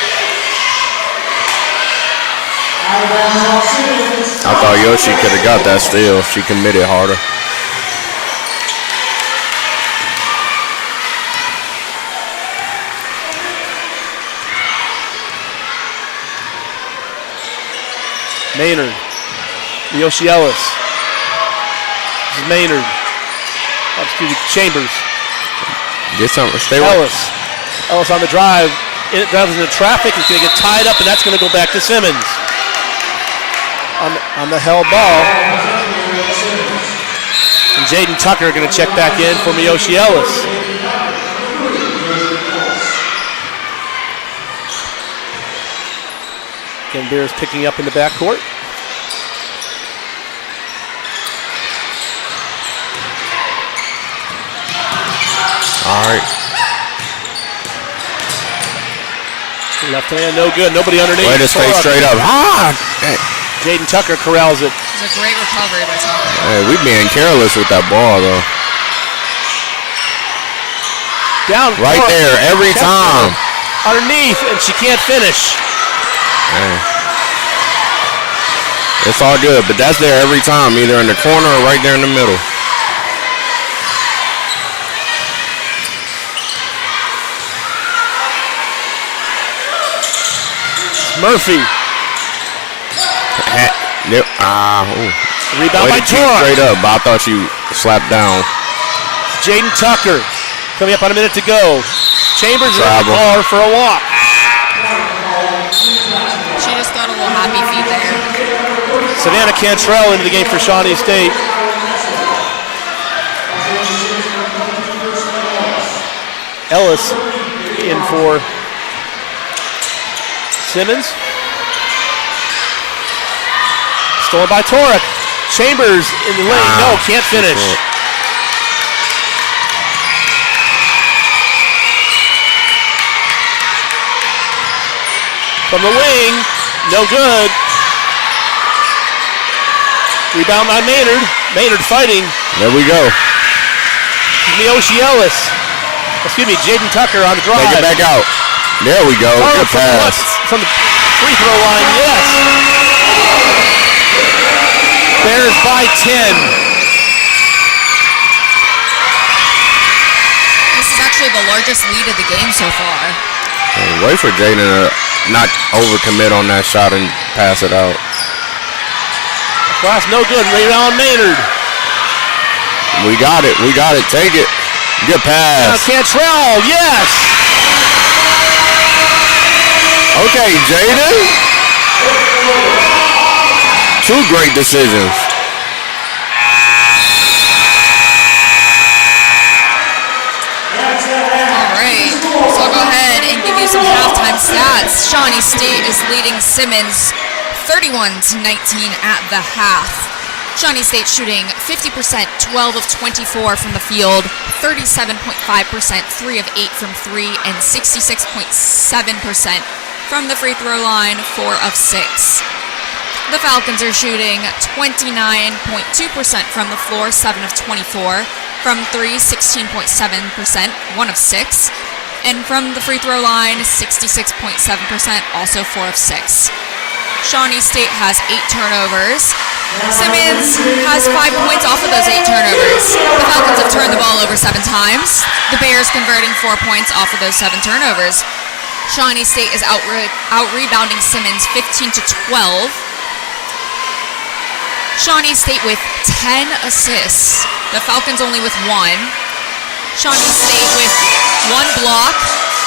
I thought Yoshi could have got that steal if she committed harder. Maynard. Yoshi Ellis. This is Maynard. Oh, excuse me, Chambers. Get something. Stay Ellis. Ellis on the drive. It drives into traffic. He's going to get tied up, and that's going to go back to Simmons. On the held ball. And Jaden Tucker going to check back in for Miyoshi Ellis. Again, Bears picking up in the backcourt. All right. Left hand, no good. Nobody underneath. Way to stay straight up. Jaden Tucker corrals it. It's a great recovery by Tucker. Hey, we being careless with that ball, though. Down right there, every time. Underneath, and she can't finish. Hey. It's all good, but that's there every time, either in the corner or right there in the middle. Murphy. Rebound by Torek. Straight up, but I thought you slapped down. Jaden Tucker coming up on a minute to go. Chambers is in the car for a walk. She just got a little happy feet there. Savannah Cantrell into the game for Shawnee State. Ellis in for Simmons. Stolen by Torek. Chambers in the lane. No, can't finish. From the wing. No good. Rebound by Maynard. Maynard fighting. There we go. Miyoshi Ellis. Excuse me, Jaden Tucker on the drive. Take it back out. There we go. Good pass. From the free throw line, yes. Bears by 10. This is actually the largest lead of the game so far. Wait for Jaden to not overcommit on that shot and pass it out. Cross no good. Rebound Maynard. We got it. Take it. Good pass. Now Cantrell, yes. Okay, Jaden. 2 great decisions. All right, so I'll go ahead and give you some halftime stats. Shawnee State is leading Simmons 31-19 at the half. Shawnee State shooting 50%, 12 of 24 from the field, 37.5%, 3 of 8 from 3, and 66.7% from the free throw line, 4 of 6. The Falcons are shooting 29.2% from the floor, 7 of 24. From 3, 16.7%, 1 of 6. And from the free throw line, 66.7%, also 4 of 6. Shawnee State has 8 turnovers. Simmons has 5 points off of those 8 turnovers. The Falcons have turned the ball over 7 times. The Bears converting 4 points off of those 7 turnovers. Shawnee State is out-rebounding Simmons 15-12. Shawnee State with 10 assists. The Falcons only with 1. Shawnee State with 1 block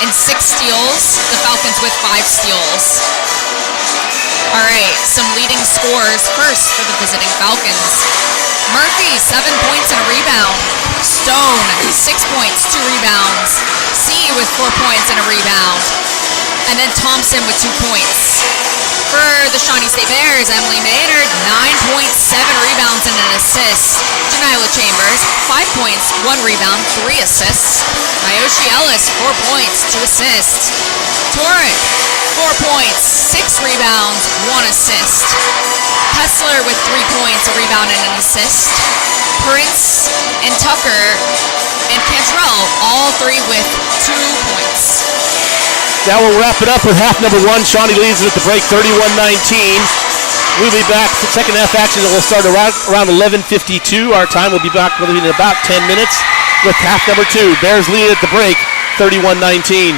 and 6 steals. The Falcons with 5 steals. All right, some leading scorers first for the visiting Falcons. Murphy, 7 points and a rebound. Stone, 6 points, 2 rebounds. C with 4 points and a rebound. And then Thompson with 2 points. For the Shawnee State Bears, Emily Maynard, 9.7 rebounds and an assist. Janila Chambers, 5 points, 1 rebound, 3 assists. Myoshi Ellis, 4 points, 2 assists. Torrent, 4 points, 6 rebounds, 1 assist. Kessler with 3 points, a rebound and an assist. Prince and Tucker and Cantrell, all 3 with 2 points. That will wrap it up with half number 1. Shawnee leads it at the break 31-19. We'll be back to second half action that will start around 11:52. Our time will be back in about 10 minutes with half number 2. Bears lead at the break 31-19.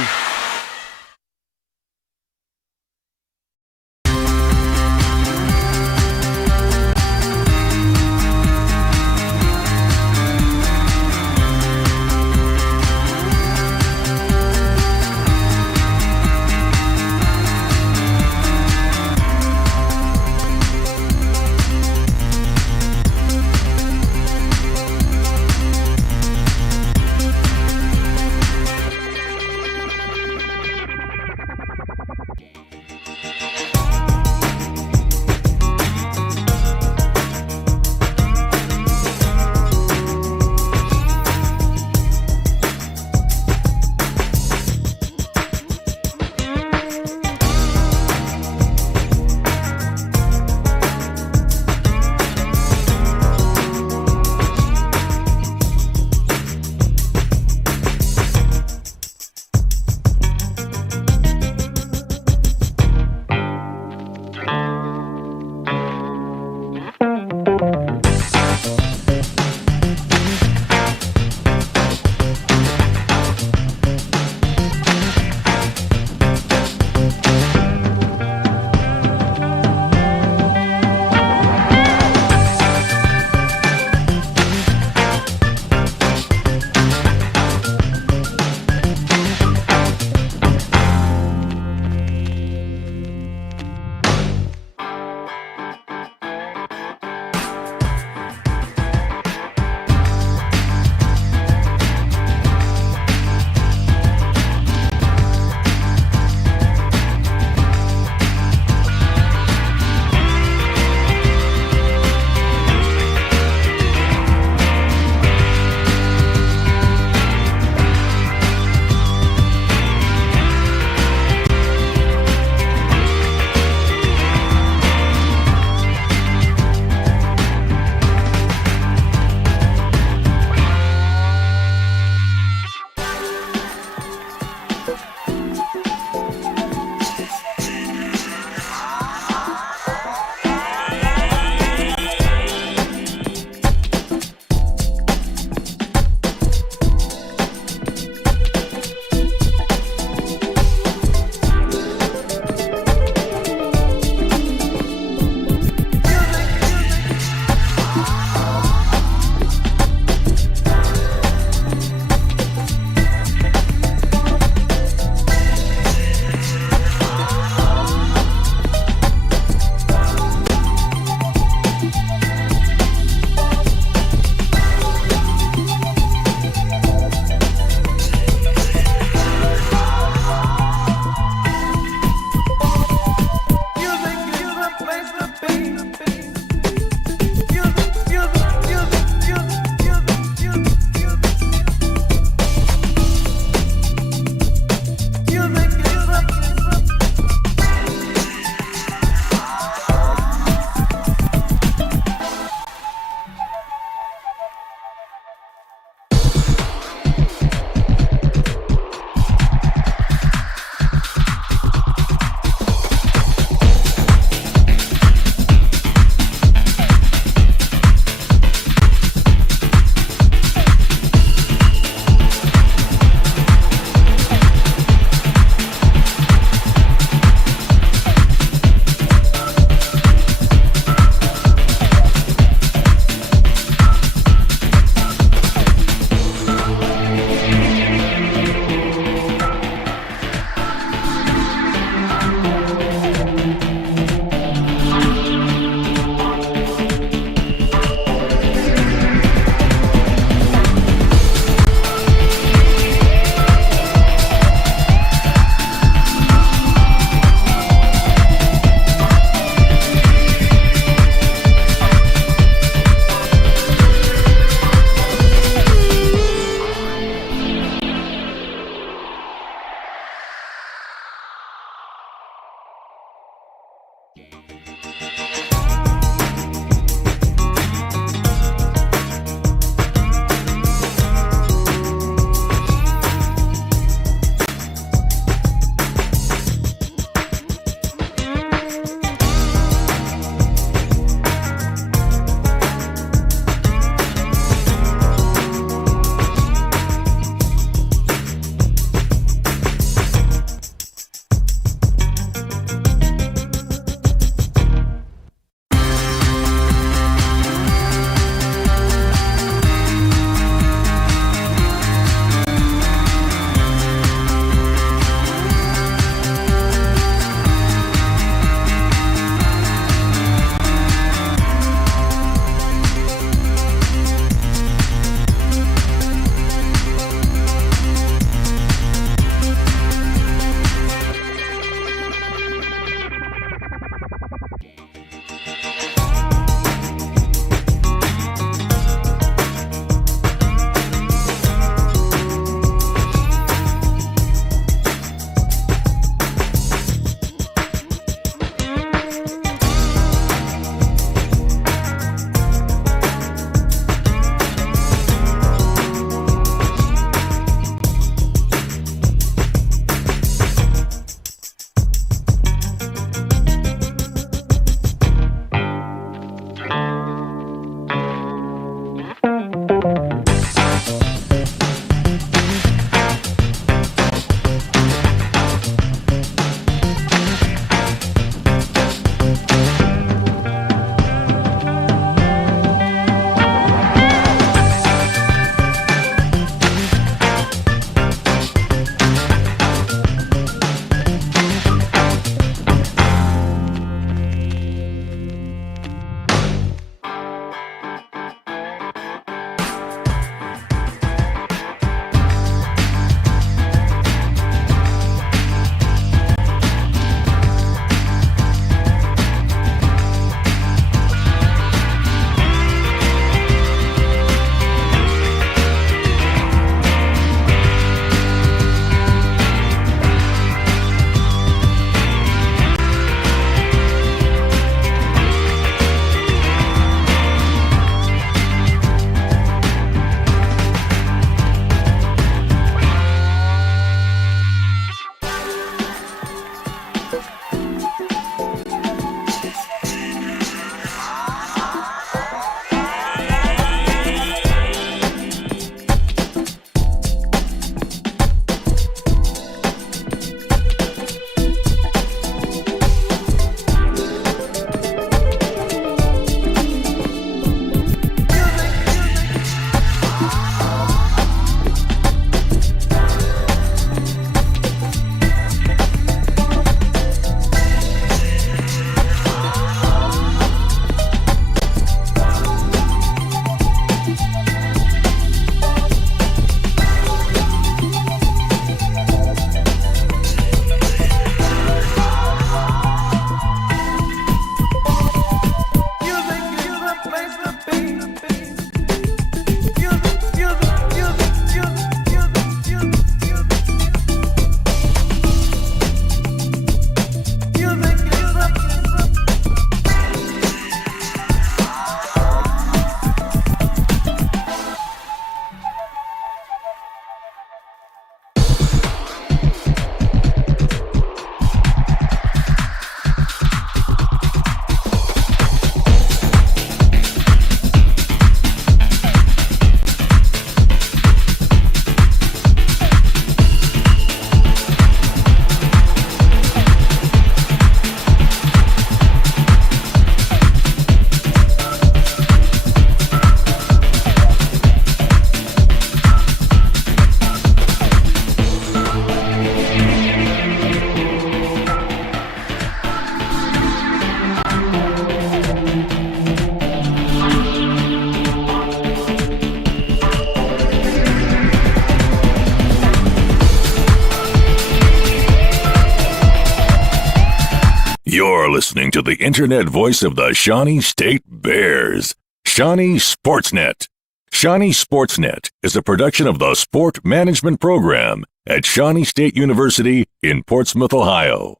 You're listening to the internet voice of the Shawnee State Bears, Shawnee Sportsnet. Shawnee Sportsnet is a production of the Sport Management Program at Shawnee State University in Portsmouth, Ohio.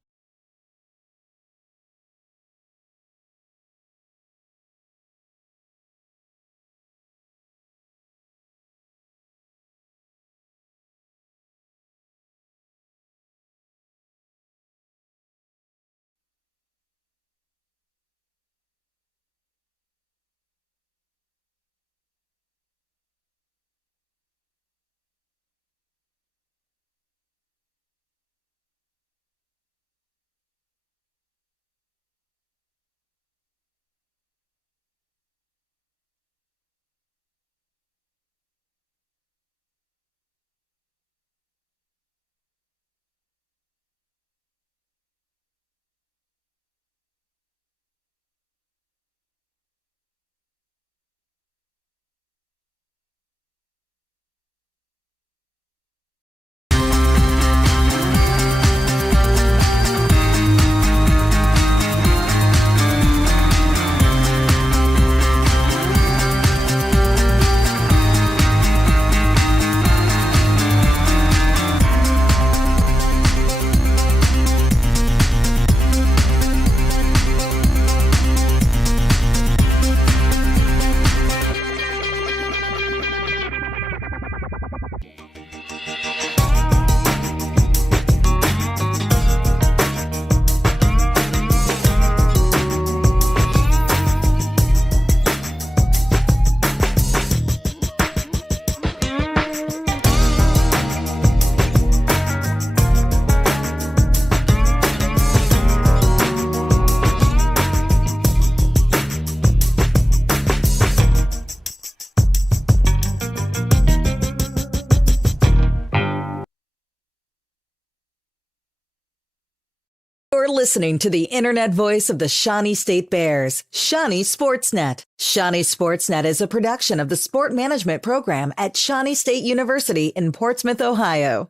You're listening to the internet voice of the Shawnee State Bears, Shawnee Sportsnet. Shawnee Sportsnet is a production of the Sport Management Program at Shawnee State University in Portsmouth, Ohio.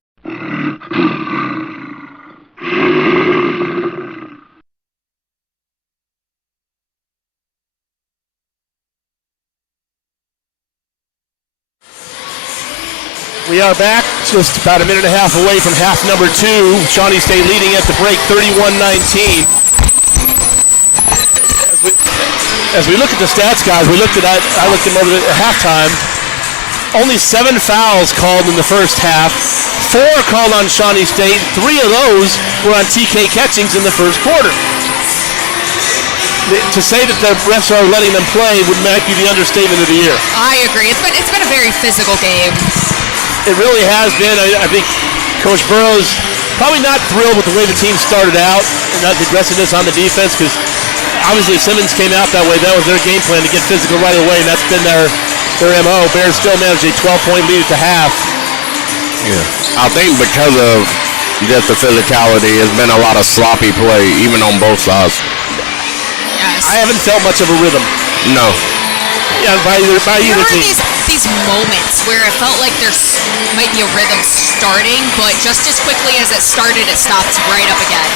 We are back just about a minute and a half away from half number 2. Shawnee State leading at the break 31-19. As we look at the stats, guys, I looked at them over at halftime. Only 7 fouls called in the first half. 4 called on Shawnee State. 3 of those were on TK Catchings in the first quarter. To say that the refs are letting them play might be the understatement of the year. I agree. It's been a very physical game. It really has been. I think Coach Burroughs probably not thrilled with the way the team started out and not the aggressiveness on the defense, because obviously Simmons came out that way. That was their game plan, to get physical right away, and that's been their MO. Bears still managed a 12-point lead at the half. Yeah, I think because of just the physicality, it's been a lot of sloppy play, even on both sides. Yes. I haven't felt much of a rhythm. No. Yeah, by either team. These moments where it felt like there might be a rhythm starting, but just as quickly as it started, it stops right up again.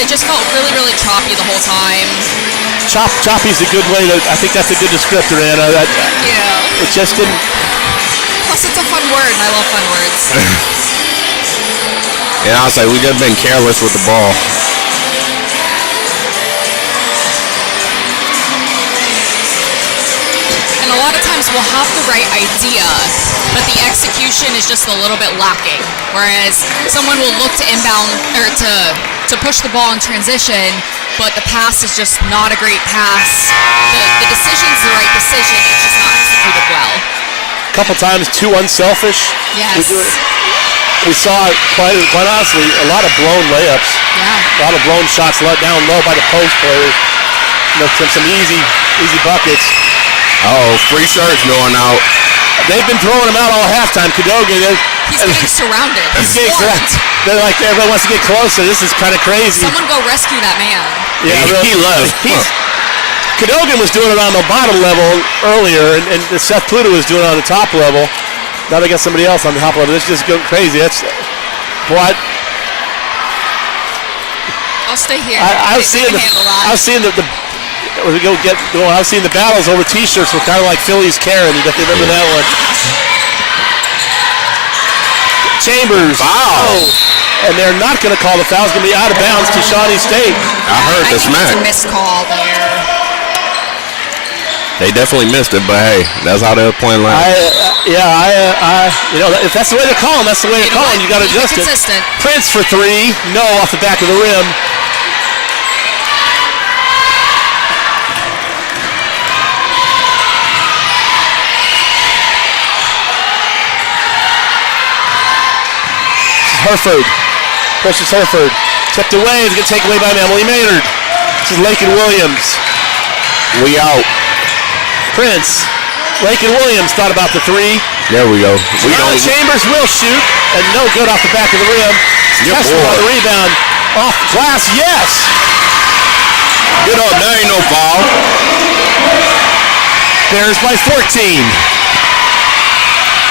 It just felt really, really choppy the whole time. Choppy's a good way I think that's a good descriptor, Anna. Yeah. It just didn't. Plus, it's a fun word, and I love fun words. Yeah, I'll say we just been careless with the ball. And a lot of times we'll have the right idea, but the execution is just a little bit lacking. Whereas someone will look to inbound or to push the ball in transition, but the pass is just not a great pass. The decision's the right decision, it's just not executed well. A couple times too unselfish. Yes. We saw, quite honestly, a lot of blown layups. Yeah. A lot of blown shots let down low by the post players. Some easy buckets. Free shirts going out. They've been throwing them out all halftime. Cadogan. He's getting surrounded. They're like, everyone wants to get closer. This is kind of crazy. Someone go rescue that man. Yeah, he left. Cadogan was doing it on the bottom level earlier, and Seth Pluto was doing it on the top level. Now they got somebody else on the top level. This is just going crazy. That's what. I'll stay here. I was seeing the battles over T-shirts were kind of like Philly's Karen. You remember that one? Chambers. Wow. And they're not going to call the foul. It's going to be out of bounds to Shawnee State. I heard the smack. It's a missed call there. They definitely missed it, but hey, that's how they're playing last. If that's the way they're calling, that's the way they're calling. You got to adjust it. Prince for three. No, off the back of the rim. Herford. Precious Herford. Tipped away. It's going to take away by Emily Maynard. This is Lakin Williams. We out. Prince. Lakin Williams thought about the three. There we go. Chambers will shoot. And no good off the back of the rim. Kessler on the rebound. Off the glass. Yes. Get up. There ain't no foul. Bears by 14.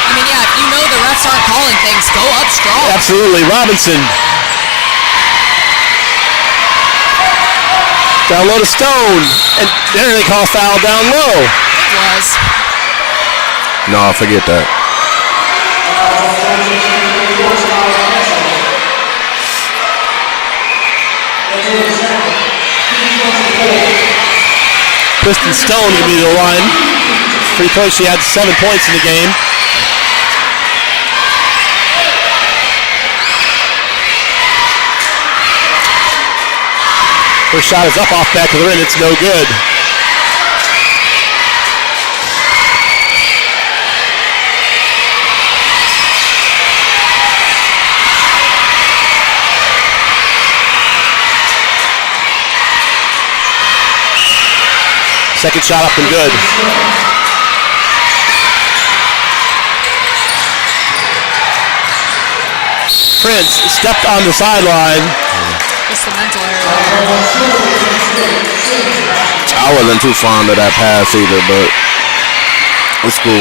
I mean, yeah, if you know the refs aren't calling things, go up strong. Absolutely. Robinson. Down low to Stone. And there they call foul down low. It was. No, forget that. Kristen Stone going to be the line. 3 points. She had 7 points in the game. First shot is up off back of the rim. It's no good. Second shot up and good. Prince stepped on the sideline. Just the mental error. I wasn't too fond of that pass either, but it's cool.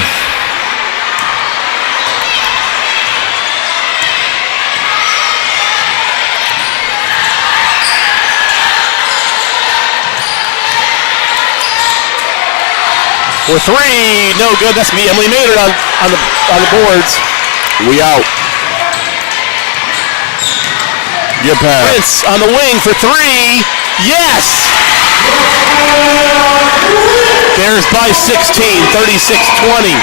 For three, no good. That's me, Emily Maynard on the boards. We out. Get past. Prince on the wing for three. Yes! Bears by 16, 36-20.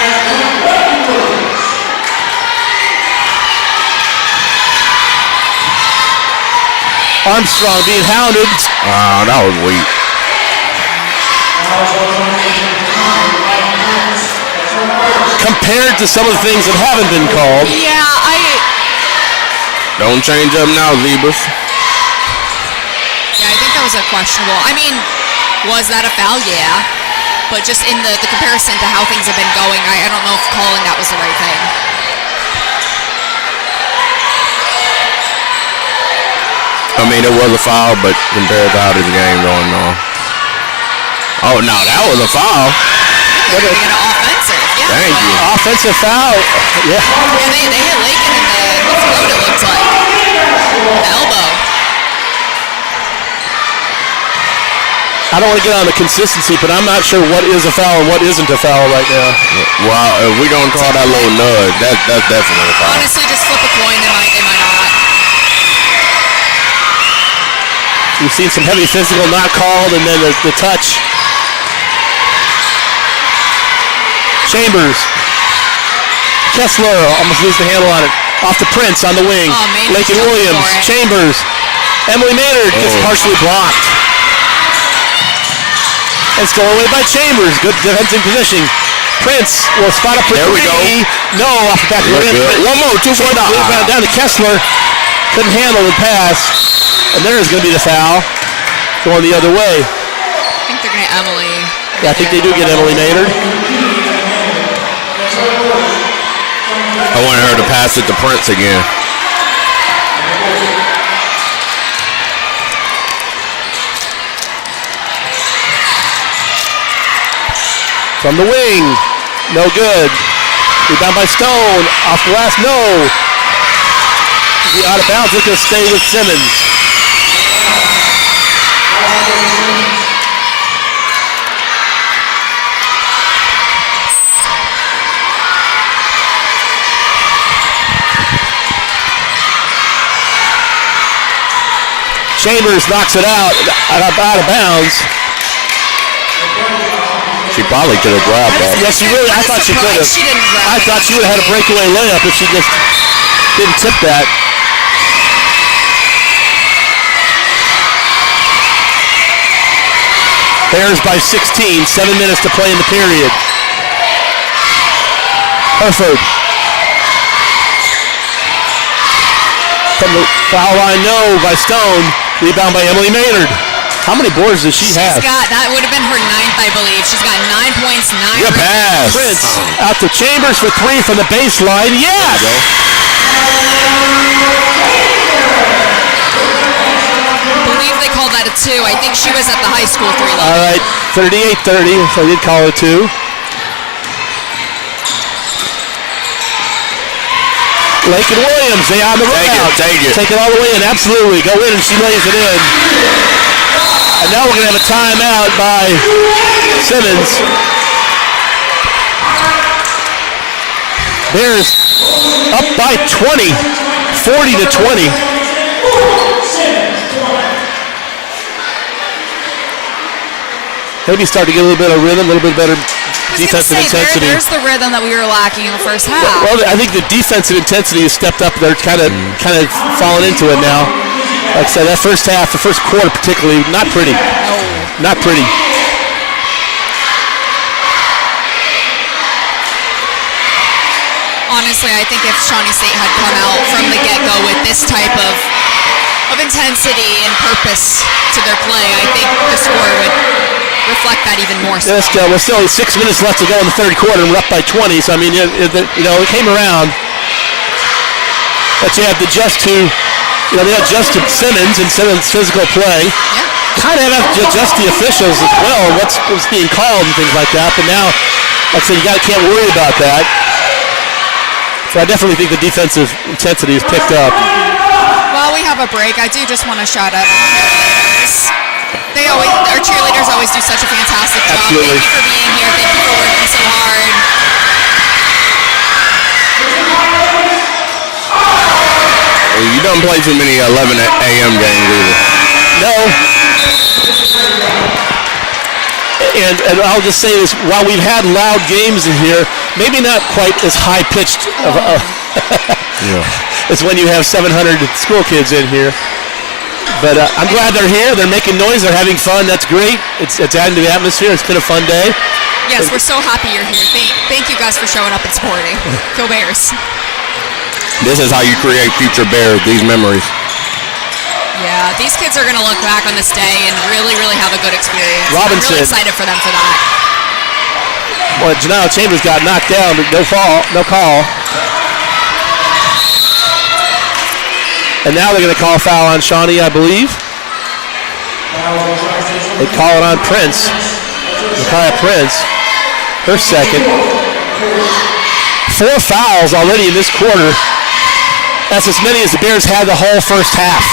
Armstrong being hounded. That was weak. Compared to some of the things that haven't been called. Yeah, Don't change up now, Zebras. Yeah, I think that was a questionable. I mean, was that a foul? Yeah. But just in the comparison to how things have been going, I don't know if calling that was the right thing. I mean, it was a foul, but compared to how this game going on. Oh, no, that was a foul. They're going to get an offensive. Yeah. Thank you. Offensive foul. Yeah. Yeah, they hit Lakin in the throat, it looks like. The elbow. I don't want to get on the consistency, but I'm not sure what is a foul and what isn't a foul right now. Well, if we don't call that little nudge, that's definitely a foul. Honestly, just flip a coin. They might not. We've seen some heavy physical not called, and then the touch. Chambers. Kessler almost lose the handle on it. Off to Prince on the wing. Lakin Williams. Chambers. Emily Maynard gets partially blocked. And stolen away by Chambers. Good defensive position. Prince will spot up for there three. We go. No, off the back of the rim. One more, 2 for the down to Kessler. Couldn't handle the pass. And there is going to be the foul. Going the other way. I think they're going to Emily. Yeah, I think they do get Emily Maynard. I wanted her to pass it to Prince again. From the wing, no good. Rebound by Stone, off the last, no. He's out of bounds, it's going to stay with Simmons. Chambers knocks it out of bounds. She probably could have grabbed that. Yes, she really. I thought she could have. She didn't grab I it. thought she would have had a breakaway layup if she just didn't tip that. Bears by 16. 7 minutes to play in the period. Herford. From the foul line, no, by Stone. Rebound by Emily Maynard. How many boards does she have? That would have been her 9th, I believe. She's got 9 points, 9 Good pass. Prince out to Chambers for 3 from the baseline. Yes! I believe they called that a 2. I think she was at the high school 3 level. All right, 38-30, so I did call it a 2. Lakin Williams, they on the run out. Take it. Take it all the way in, absolutely. Go in, and she lays it in. And now we're going to have a timeout by Simmons. Bears up by 20, 40-20. Maybe start to get a little bit of rhythm, a little bit better defensive intensity. There's the rhythm that we were lacking in the first half. Well, I think the defensive intensity has stepped up. They're kind of falling into it now. Like I said, that first half, the first quarter particularly, not pretty. No. Not pretty. Honestly, I think if Shawnee State had come out from the get-go with this type of intensity and purpose to their play, I think the score would reflect that even more so. Yes, we're still 6 minutes left to go in the third quarter, and we're up by 20. So I mean, it came around, but you have to adjust to, they adjust to Simmons and Simmons' physical play. Yeah. Kind of have to adjust the officials as well, what's being called and things like that. But now, like I said, you can't worry about that. So I definitely think the defensive intensity has picked up. While we have a break, I do just want to shout out our cheerleaders always do such a fantastic job. Absolutely. Thank you for being here. Thank you for working so hard. You don't play too many 11 a.m. games either. No. And I'll just say this, while we've had loud games in here, maybe not quite as high-pitched as when you have 700 school kids in here. But I'm glad they're here. They're making noise. They're having fun. That's great. It's adding to the atmosphere. It's been a fun day. Yes, we're so happy you're here. Thank you guys for showing up and supporting. Go Bears. This is how you create future Bears, these memories. Yeah, these kids are going to look back on this day and really, really have a good experience. Robinson. I'm really excited for them for that. Well, Janelle Chambers got knocked down, but no call. And now they're going to call a foul on Shawnee, I believe. They call it on Prince. Micaiah Prince, her second. 4 fouls already in this quarter. That's as many as the Bears had the whole first half.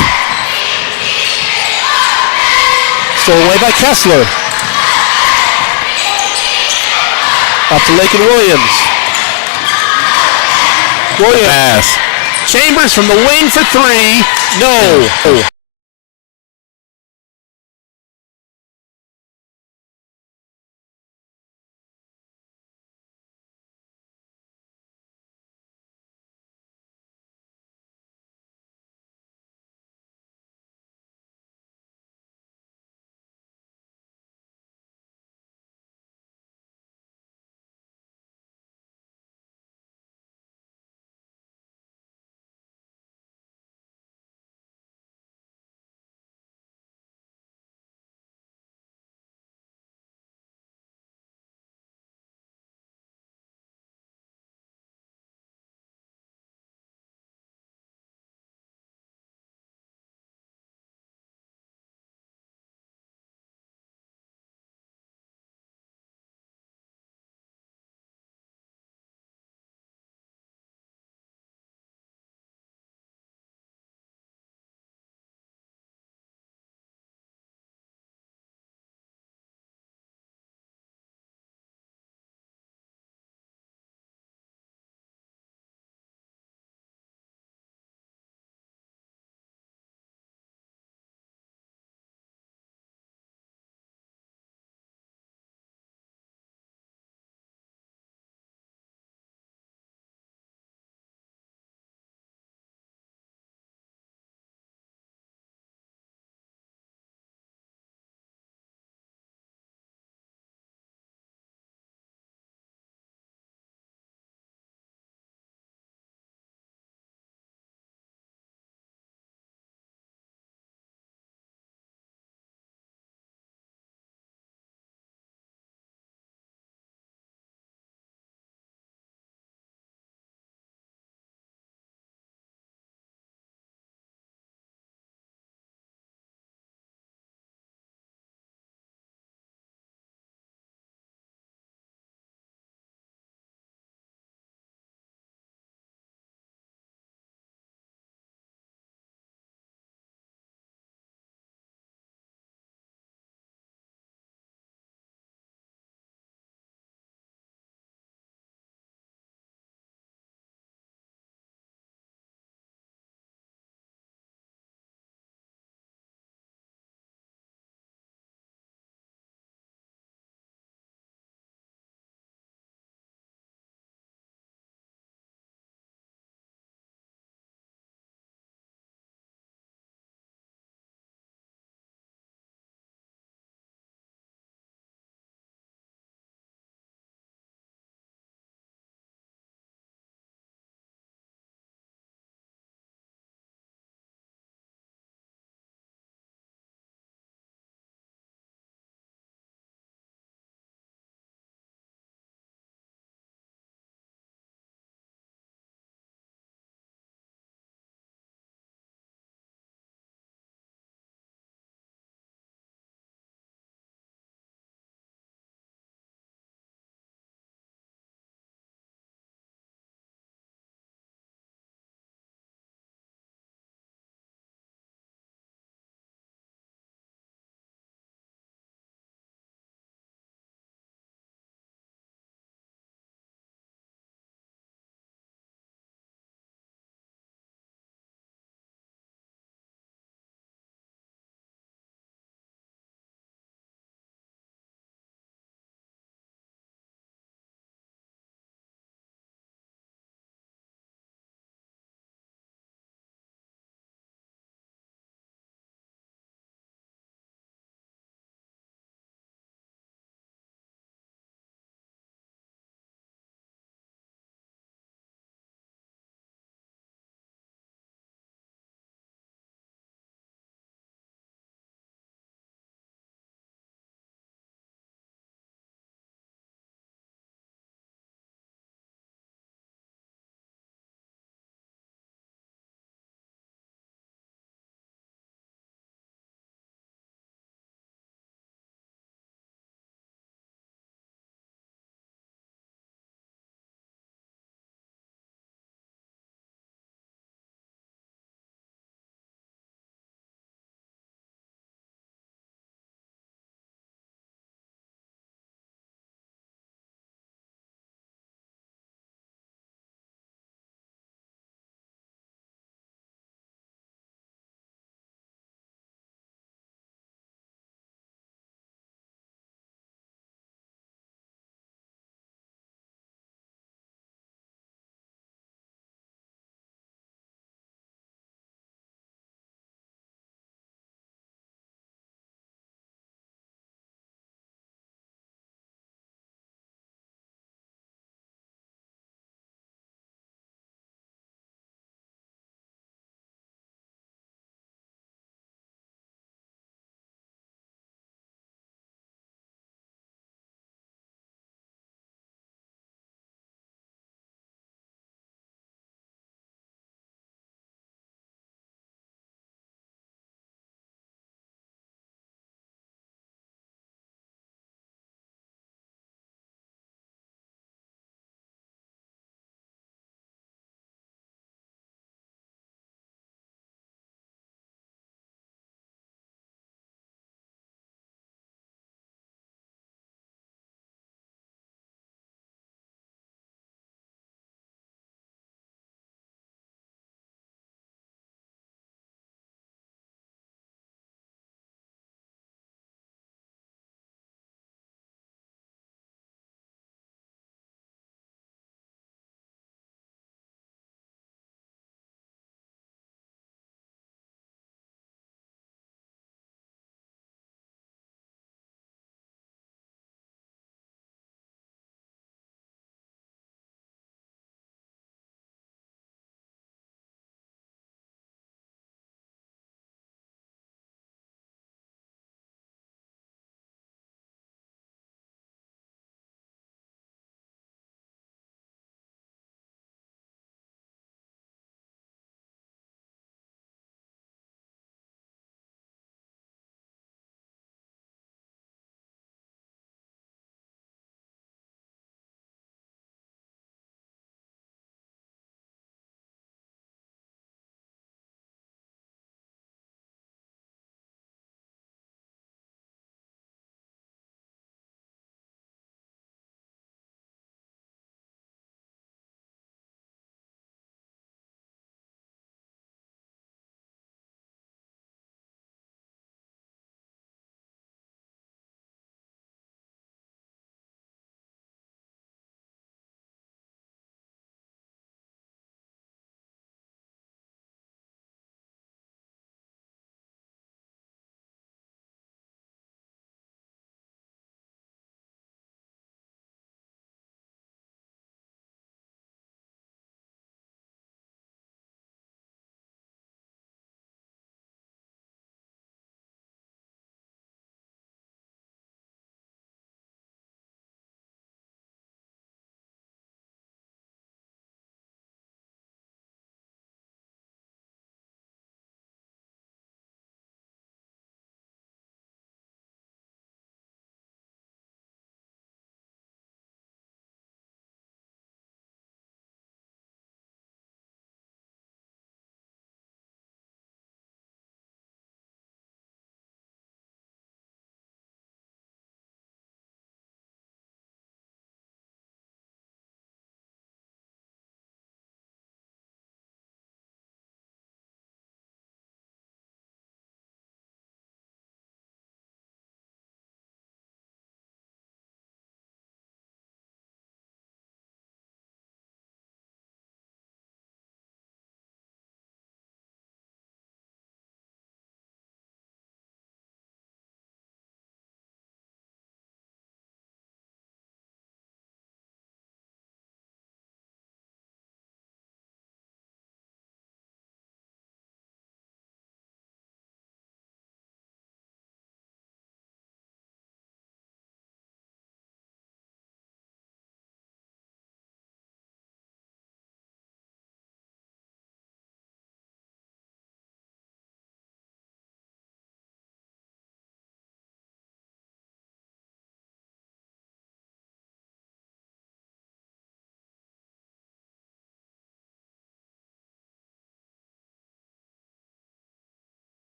Stolen away by Kessler. Up to Lakin Williams. Pass. Chambers from the wing for 3. No. Oh.